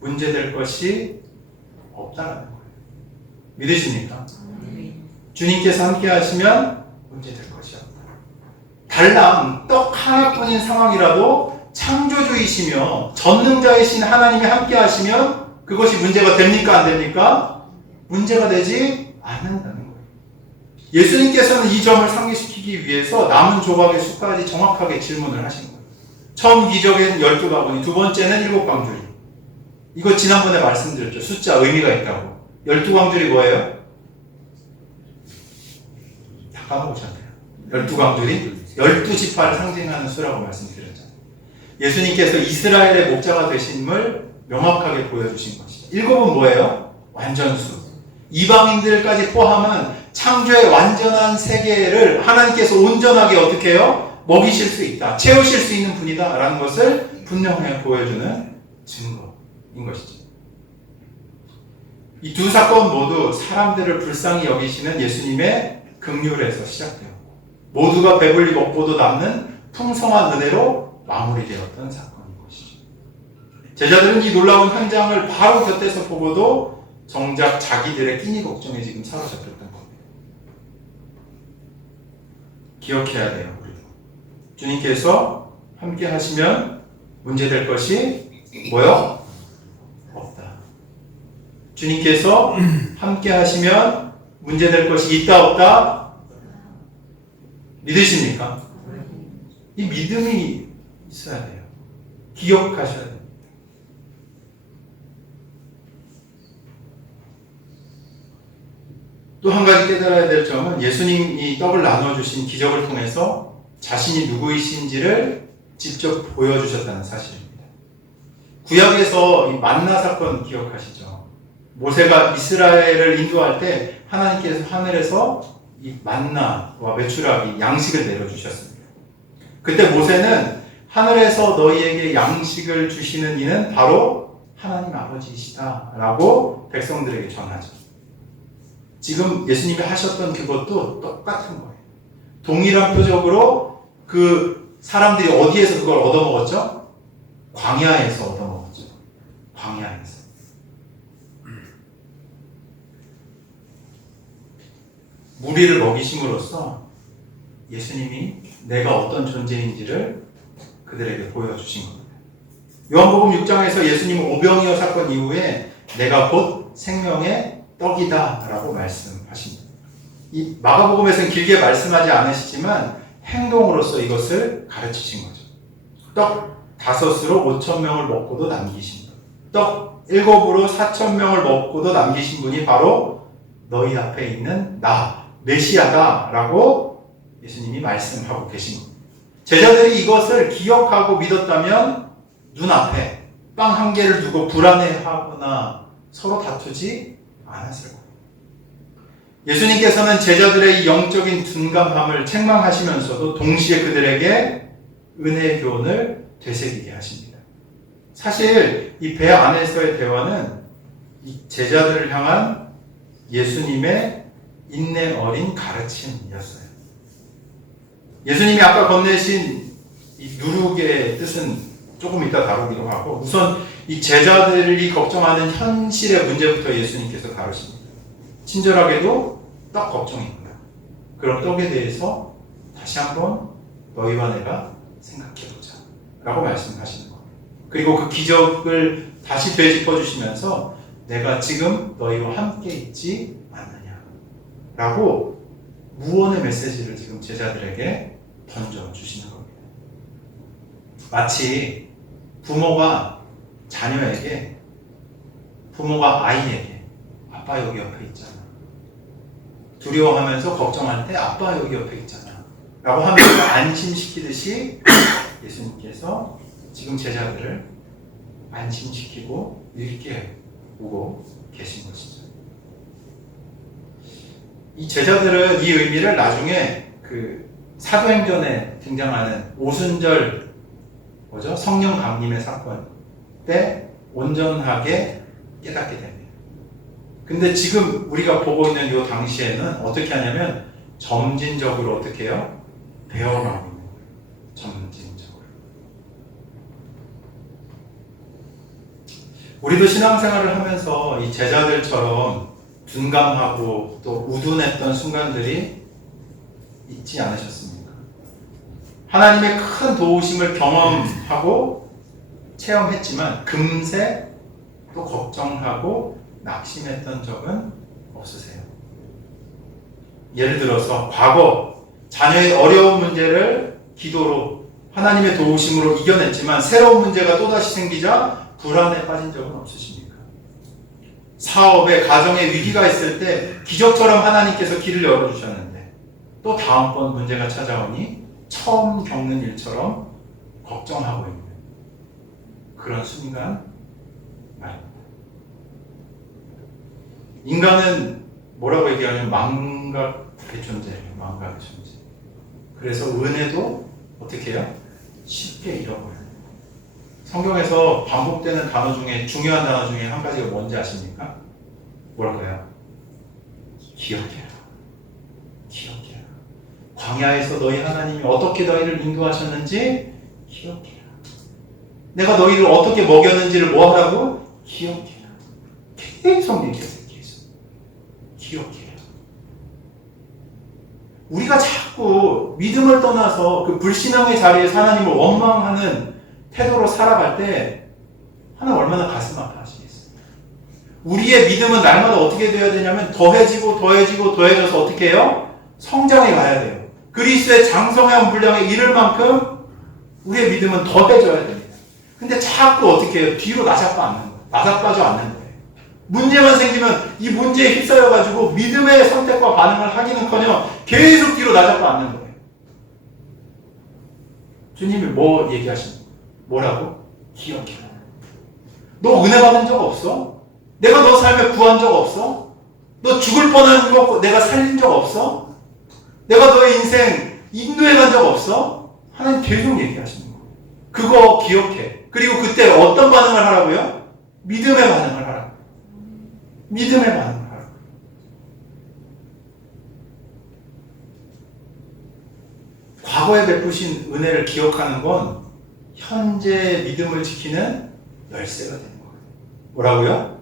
문제될 것이 없다라는 거예요. 믿으십니까? 주님께서 함께 하시면 문제될 것이 없다. 달랑 떡 하나뿐인 상황이라도 창조주이시며 전능자이신 하나님이 함께 하시면 그것이 문제가 됩니까? 안 됩니까? 문제가 되지 않는다는 거예요. 예수님께서는 이 점을 상기시키기 위해서 남은 조각의 수까지 정확하게 질문을 하신 거예요. 처음 기적에는 12바구니, 두 번째는 7광주리. 이거 지난번에 말씀드렸죠. 숫자 의미가 있다고. 12광주리 뭐예요? 다 까먹으셨네요. 12광주리? 12지파를 상징하는 수라고 말씀드렸잖아요. 예수님께서 이스라엘의 목자가 되심을 명확하게 보여주신 것이죠. 7은 뭐예요? 완전수. 이방인들까지 포함한 창조의 완전한 세계를 하나님께서 온전하게 어떻게 해요? 먹이실 수 있다. 채우실 수 있는 분이다. 라는 것을 분명하게 보여주는 증거인 것이죠. 이 두 사건 모두 사람들을 불쌍히 여기시는 예수님의 긍휼에서 시작되었고 모두가 배불리 먹고도 남는 풍성한 은혜로 마무리되었던 사건인 것이죠. 제자들은 이 놀라운 현장을 바로 곁에서 보고도 정작 자기들의 끼니 걱정에 지금 사로잡혔던 겁니다. 기억해야 돼요. 우리도. 주님께서 함께 하시면 문제될 것이 뭐요? 없다. 주님께서 함께 하시면 문제될 것이 있다 없다? 믿으십니까? 이 믿음이 있어야 돼요. 기억하셔야 됩니다. 또 한 가지 깨달아야 될 점은 예수님이 떡을 나눠주신 기적을 통해서 자신이 누구이신지를 직접 보여주셨다는 사실입니다. 구약에서 이 만나 사건 기억하시죠? 모세가 이스라엘을 인도할 때 하나님께서 하늘에서 이 만나와 메추라기 양식을 내려주셨습니다. 그때 모세는 하늘에서 너희에게 양식을 주시는 이는 바로 하나님 아버지이시다 라고 백성들에게 전하죠. 지금 예수님이 하셨던 그것도 똑같은 거예요. 동일한 표적으로 그 사람들이 어디에서 그걸 얻어먹었죠? 광야에서 얻어먹었죠. 광야에서. 무리를 먹이심으로써 예수님이 내가 어떤 존재인지를 그들에게 보여주신 겁니다. 요한복음 6장에서 예수님은 오병이어 사건 이후에 내가 곧 생명의 떡이다 라고 말씀하십니다. 이 마가복음에서는 길게 말씀하지 않으시지만 행동으로서 이것을 가르치신 거죠. 떡 5으로 5,000명을 먹고도 남기신 분, 떡 7으로 4,000명을 먹고도 남기신 분이 바로 너희 앞에 있는 나 메시아다 라고 예수님이 말씀하고 계신 겁니다. 제자들이 이것을 기억하고 믿었다면 눈앞에 빵 1개를 두고 불안해하거나 서로 다투지 않았을 거예요. 예수님께서는 제자들의 이 영적인 둔감함을 책망하시면서도 동시에 그들에게 은혜의 교훈을 되새기게 하십니다. 사실 이 배 안에서의 대화는 이 제자들을 향한 예수님의 인내 어린 가르침이었어요. 예수님이 아까 건네신 이 누룩의 뜻은 조금 이따 다루기로 하고, 우선 이 제자들이 걱정하는 현실의 문제부터 예수님께서 다루십니다. 친절하게도 떡 걱정이구나. 그럼 떡에 대해서 다시 한번 너희와 내가 생각해보자 라고 말씀하시는 겁니다. 그리고 그 기적을 다시 되짚어주시면서 내가 지금 너희와 함께 있지 않느냐 라고 무언의 메시지를 지금 제자들에게 던져주시는 겁니다. 마치 부모가 자녀에게, 부모가 아이에게 아빠 여기 옆에 있잖아, 두려워하면서 걱정할 때 아빠 여기 옆에 있잖아 라고 하면서 안심시키듯이 예수님께서 지금 제자들을 안심시키고 일깨우고 계신 것이죠. 이 제자들은 이 의미를 나중에 그 사도행전에 등장하는 오순절 성령 강림의 사건 때 온전하게 깨닫게 됩니다. 근데 지금 우리가 보고 있는 이 당시에는 어떻게 하냐면 점진적으로 어떻게 해요? 배워가고 있는 거예요. 점진적으로. 우리도 신앙생활을 하면서 이 제자들처럼 둔감하고 또 우둔했던 순간들이 있지 않으셨습니까? 하나님의 큰 도우심을 경험하고 체험했지만 금세 또 걱정하고 낙심했던 적은 없으세요? 예를 들어서 과거 자녀의 어려운 문제를 기도로 하나님의 도우심으로 이겨냈지만 새로운 문제가 또다시 생기자 불안에 빠진 적은 없으십니까? 사업에, 가정에 위기가 있을 때 기적처럼 하나님께서 길을 열어주셨는데 또 다음번 문제가 찾아오니 처음 겪는 일처럼 걱정하고 있는 그런 순간 말입니다. 인간은 뭐라고 얘기하냐면 망각의 존재예요. 망각의 존재. 그래서 은혜도 어떻게 해요? 쉽게 잃어버려요. 성경에서 반복되는 단어 중에 중요한 단어 중에 한 가지가 뭔지 아십니까? 뭐랄까요? 기억해라. 기억해라. 광야에서 너희 하나님이 어떻게 너희를 인도하셨는지 기억해라. 내가 너희를 어떻게 먹였는지를 뭐 하라고? 기억해라. 계속 얘기했어요. 계속. 기억해라. 우리가 자꾸 믿음을 떠나서 그 불신앙의 자리에서 하나님을 원망하는 태도로 살아갈 때 하나님 얼마나 가슴 아파하시겠어요. 우리의 믿음은 날마다 어떻게 되어야 되냐면 더해지고 더해지고 더해져서 어떻게 해요? 성장해 가야 돼요. 그리스도의 장성한 분량에 이를 만큼 우리의 믿음은 더해져야 됩니다. 근데 자꾸 어떻게 해요? 뒤로 나자빠 앉는 거예요. 나자빠져 앉는 거예요. 문제만 생기면 이 문제에 휩싸여가지고 믿음의 선택과 반응을 하기는커녕 계속 뒤로 나잡고 앉는 거예요. 주님이 뭐 얘기하십니까? 뭐라고? 기억해라. 너 은혜 받은 적 없어? 내가 너 삶에 구한 적 없어? 너 죽을 뻔한 거 내가 살린 적 없어? 내가 너의 인생 인도해 간 적 없어? 하나님 계속 얘기하시는 거예요. 그거 기억해. 그리고 그때 어떤 반응을 하라고요? 믿음의 반응을 하라고. 믿음의 반응을 하라고. 과거에 베푸신 은혜를 기억하는 건 현재 믿음을 지키는 열쇠가 되는 거예요. 뭐라고요?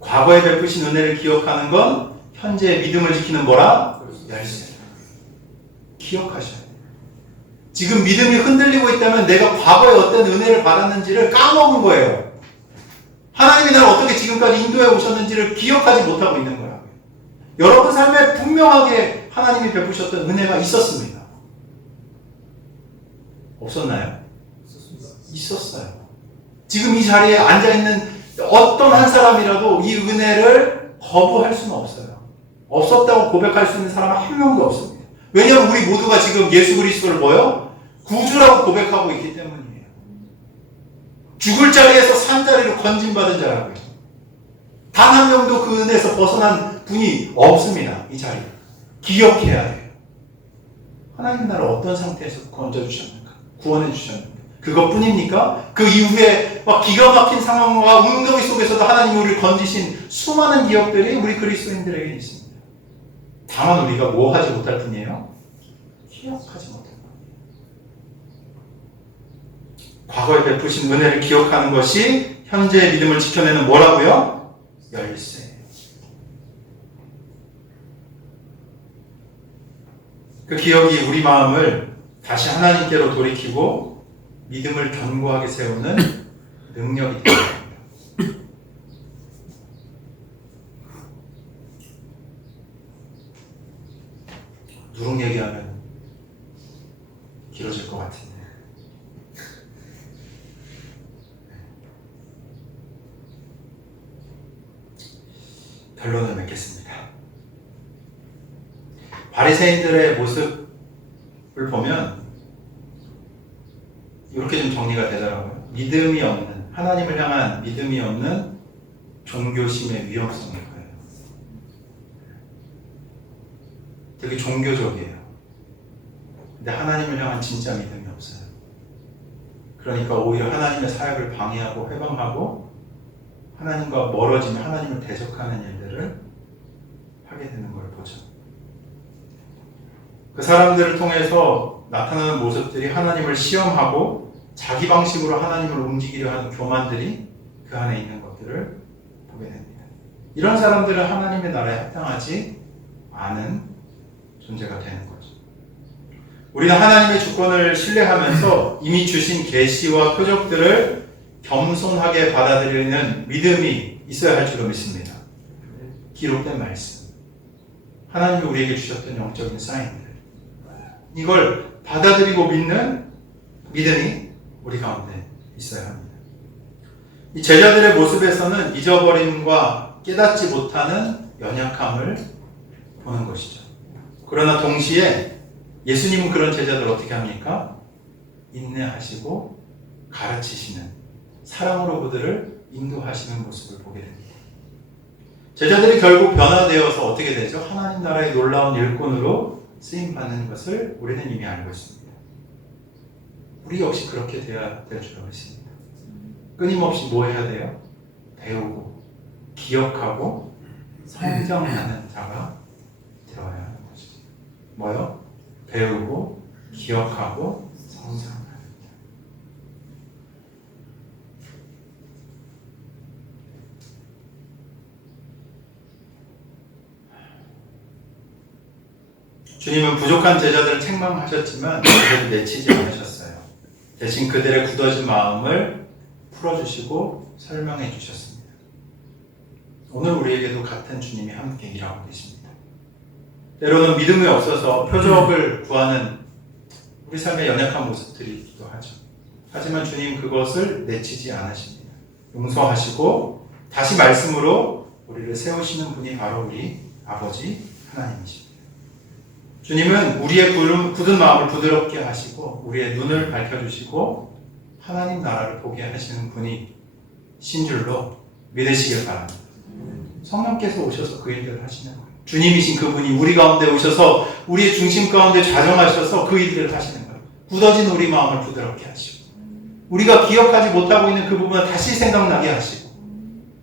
과거에 베푸신 은혜를 기억하는 건 현재의 믿음을 지키는 뭐라? 열쇠. 기억하셔야 돼요. 지금 믿음이 흔들리고 있다면 내가 과거에 어떤 은혜를 받았는지를 까먹은 거예요. 하나님이 나를 어떻게 지금까지 인도해 오셨는지를 기억하지 못하고 있는 거예요. 여러분 삶에 분명하게 하나님이 베푸셨던 은혜가 있었습니다. 없었나요? 있었어요. 지금 이 자리에 앉아있는 어떤 한 사람이라도 이 은혜를 거부할 수는 없어요. 없었다고 고백할 수 있는 사람은 한 명도 없습니다. 왜냐하면 우리 모두가 지금 예수 그리스도를 뭐요? 구주라고 고백하고 있기 때문이에요. 죽을 자리에서 산 자리로 건진받은 자라고요. 단 한 명도 그 은혜에서 벗어난 분이 없습니다. 이 자리에. 기억해야 돼요. 하나님 나를 어떤 상태에서 건져주셨는가? 구원해 주셨는가? 그것뿐입니까? 그 이후에 막 기가 막힌 상황과 웅덩이 속에서도 하나님이 우리를 건지신 수많은 기억들이 우리 그리스도인들에게 있습니다. 다만 우리가 뭐 하지 못할 뿐이에요? 기억하지 못할 뿐이에요. 과거에 베푸신 은혜를 기억하는 것이 현재의 믿음을 지켜내는 뭐라고요? 열쇠. 그 기억이 우리 마음을 다시 하나님께로 돌이키고 믿음을 견고하게 세우는 능력이 됩니다. 누룽 얘기하면 길어질 것 같은데 결론을 맺겠습니다. 바리새인들의 모습을 보면 이렇게 좀 정리가 되더라고요. 믿음이 없는, 하나님을 향한 믿음이 없는 종교심의 위험성일 거예요. 되게 종교적이에요. 근데 하나님을 향한 진짜 믿음이 없어요. 그러니까 오히려 하나님의 사역을 방해하고 회방하고 하나님과 멀어지면 하나님을 대적하는 일들을 하게 되는 걸 보죠. 그 사람들을 통해서 나타나는 모습들이 하나님을 시험하고 자기 방식으로 하나님을 움직이려 하는 교만들이 그 안에 있는 것들을 보게 됩니다. 이런 사람들은 하나님의 나라에 합당하지 않은 존재가 되는 거죠. 우리는 하나님의 주권을 신뢰하면서 이미 주신 계시와 표적들을 겸손하게 받아들이는 믿음이 있어야 할 줄로 믿습니다. 기록된 말씀, 하나님이 우리에게 주셨던 영적인 사인들, 이걸 받아들이고 믿는 믿음이 우리 가운데 있어야 합니다. 이 제자들의 모습에서는 잊어버림과 깨닫지 못하는 연약함을 보는 것이죠. 그러나 동시에 예수님은 그런 제자들 어떻게 합니까? 인내하시고 가르치시는, 사랑으로 그들을 인도하시는 모습을 보게 됩니다. 제자들이 결국 변화되어서 어떻게 되죠? 하나님 나라의 놀라운 일꾼으로 쓰임받는 것을 우리는 이미 알고 있습니다. 우리 역시 그렇게 되어야 될 줄 믿습니다. 끊임없이 뭐 해야 돼요? 배우고 기억하고 성장하는 자가 되어야 하는 것이죠. 뭐요? 배우고 기억하고 성장하는 자. 주님은 부족한 제자들을 책망하셨지만 그들을 내치지 않으셨어요. 대신 그들의 굳어진 마음을 풀어주시고 설명해 주셨습니다. 오늘 우리에게도 같은 주님이 함께 일하고 계십니다. 때로는 믿음이 없어서 표적을 구하는 우리 삶의 연약한 모습들이 있기도 하죠. 하지만 주님 그것을 내치지 않으십니다. 용서하시고 다시 말씀으로 우리를 세우시는 분이 바로 우리 아버지 하나님이십니다. 주님은 우리의 굳은 마음을 부드럽게 하시고 우리의 눈을 밝혀주시고 하나님 나라를 보게 하시는 분이 신 줄로 믿으시길 바랍니다. 성령께서 오셔서 그 일들을 하시는 거예요. 주님이신 그분이 우리 가운데 오셔서 우리의 중심 가운데 좌정하셔서 그 일들을 하시는 거예요. 굳어진 우리 마음을 부드럽게 하시고 우리가 기억하지 못하고 있는 그 부분을 다시 생각나게 하시고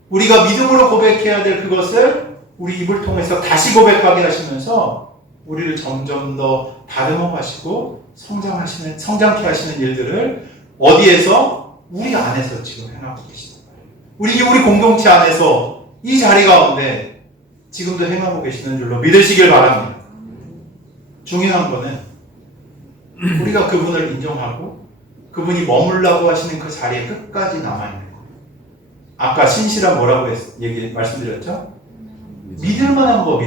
우리가 믿음으로 고백해야 될 그것을 우리 입을 통해서 다시 고백하게 하시면서 우리를 점점 더 다듬어가시고 성장케 하시는 일들을 어디에서? 우리 안에서 지금 행하고 계시는 거예요. 우리 공동체 안에서 이 자리 가운데 지금도 행하고 계시는 줄로 믿으시길 바랍니다. 중요한 거는 우리가 그분을 인정하고 그분이 머물라고 하시는 그 자리에 끝까지 남아있는 거예요. 아까 신실한 뭐라고 말씀드렸죠? 믿을만한 거.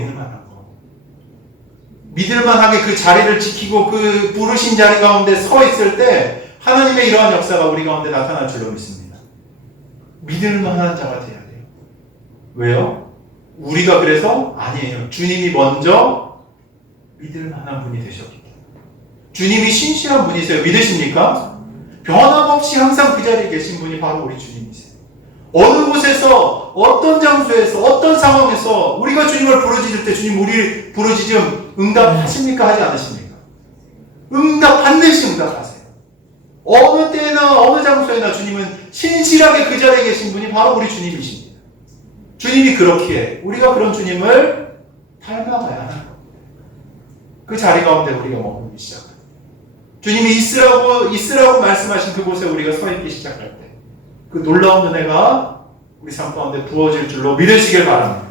믿을만하게 그 자리를 지키고 그 부르신 자리 가운데 서 있을 때 하나님의 이러한 역사가 우리 가운데 나타날 줄로 믿습니다. 믿을만한 자가 돼야 돼요. 왜요? 우리가 그래서 아니에요. 주님이 먼저 믿을만한 분이 되셨기 때문에. 주님이 신실한 분이세요. 믿으십니까? 변함없이 항상 그 자리에 계신 분이 바로 우리 주님이세요. 어느 곳에서 어떤 장소에서 어떤 상황에서 우리가 주님을 부르짖을 때 주님 우리 부르짖음 응답하십니까? 하지 않으십니까? 반드시 응답하세요. 어느 때나 어느 장소에나 주님은 신실하게 그 자리에 계신 분이 바로 우리 주님이십니다. 주님이 그렇기에 우리가 그런 주님을 닮아가야 하는 겁니다. 그 자리 가운데 우리가 머물기 시작합니다. 주님이 있으라고 말씀하신 그곳에 우리가 서 있기 시작할 때 그 놀라운 은혜가 우리 삶 가운데 부어질 줄로 믿으시길 바랍니다.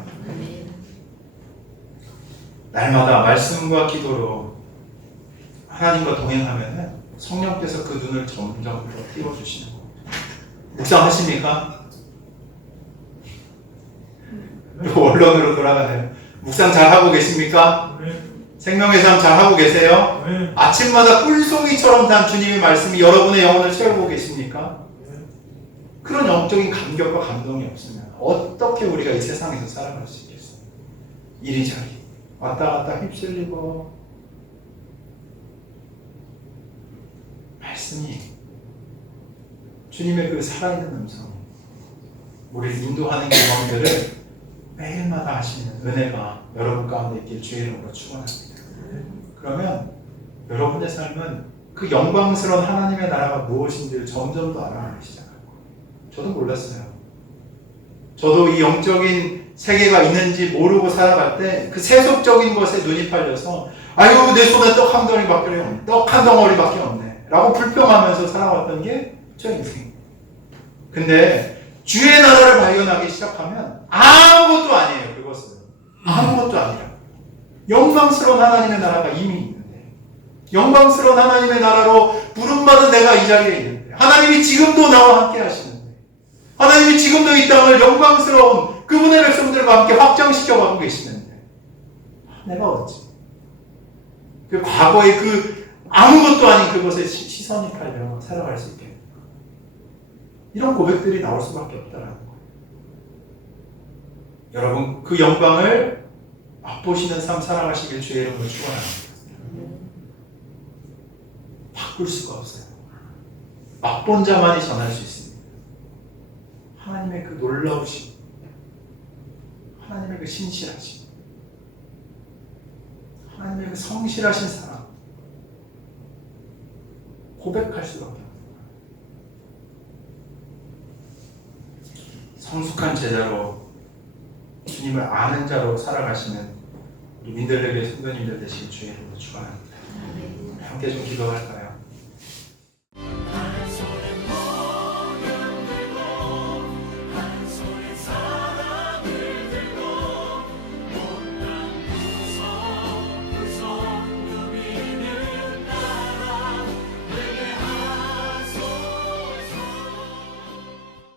날마다 말씀과 기도로 하나님과 동행하면 성령께서 그 눈을 점점 더 띄워주시는 겁니다. 묵상하십니까? 원론으로 돌아가네요. 묵상 잘하고 계십니까? 생명의 삶 잘하고 계세요? 아침마다 꿀송이처럼 단 주님의 말씀이 여러분의 영혼을 채우고 계십니까? 그런 영적인 감격과 감동이 없으면 어떻게 우리가 이 세상에서 살아갈 수 있겠어요? 이리저리 왔다 갔다 휩쓸리고 말씀이 주님의 그 살아있는 음성이 우리를 인도하는 경험들을 매일마다 하시는 은혜가 여러분 가운데 있길 주의 이름으로 축원합니다. 그러면 여러분의 삶은 그 영광스러운 하나님의 나라가 무엇인지를 점점 더 알아가기 시작합니다. 저도 몰랐어요. 저도 이 영적인 세계가 있는지 모르고 살아갈 때 그 세속적인 것에 눈이 팔려서 아유 내 손에 떡 한 덩어리밖에 없네 라고 불평하면서 살아왔던 게 저 인생입니다. 근데 주의 나라를 발견하기 시작하면 아무것도 아니에요. 그것은 아무것도 아니라 영광스러운 하나님의 나라가 이미 있는데 영광스러운 하나님의 나라로 부름받은 내가 이 자리에 있는데 하나님이 지금도 나와 함께 하시는데 하나님이 지금도 이 땅을 영광스러운 그분의 백성들과 함께 확장시켜가고 계시는데 내가 어찌 그 과거의 그 아무것도 아닌 그것에 시선이 팔려 살아갈 수 있겠는가? 이런 고백들이 나올 수밖에 없다라는 거예요. 여러분 그 영광을 맛보시는 삶 살아가시길 주의 이름으로 축원합니다. 바꿀 수가 없어요. 맛본 자만이 전할 수 있습니다. 하나님의 그 놀라우심, 하나님의 그 신실하심, 하나님의 그 성실하신 사랑 고백할 수밖에 없어요. 성숙한 제자로 주님을 아는 자로 살아가시는 우리 민들레교회 성도님들 되시길 주의 이름으로 축원합니다. 함께 좀 기도할까요?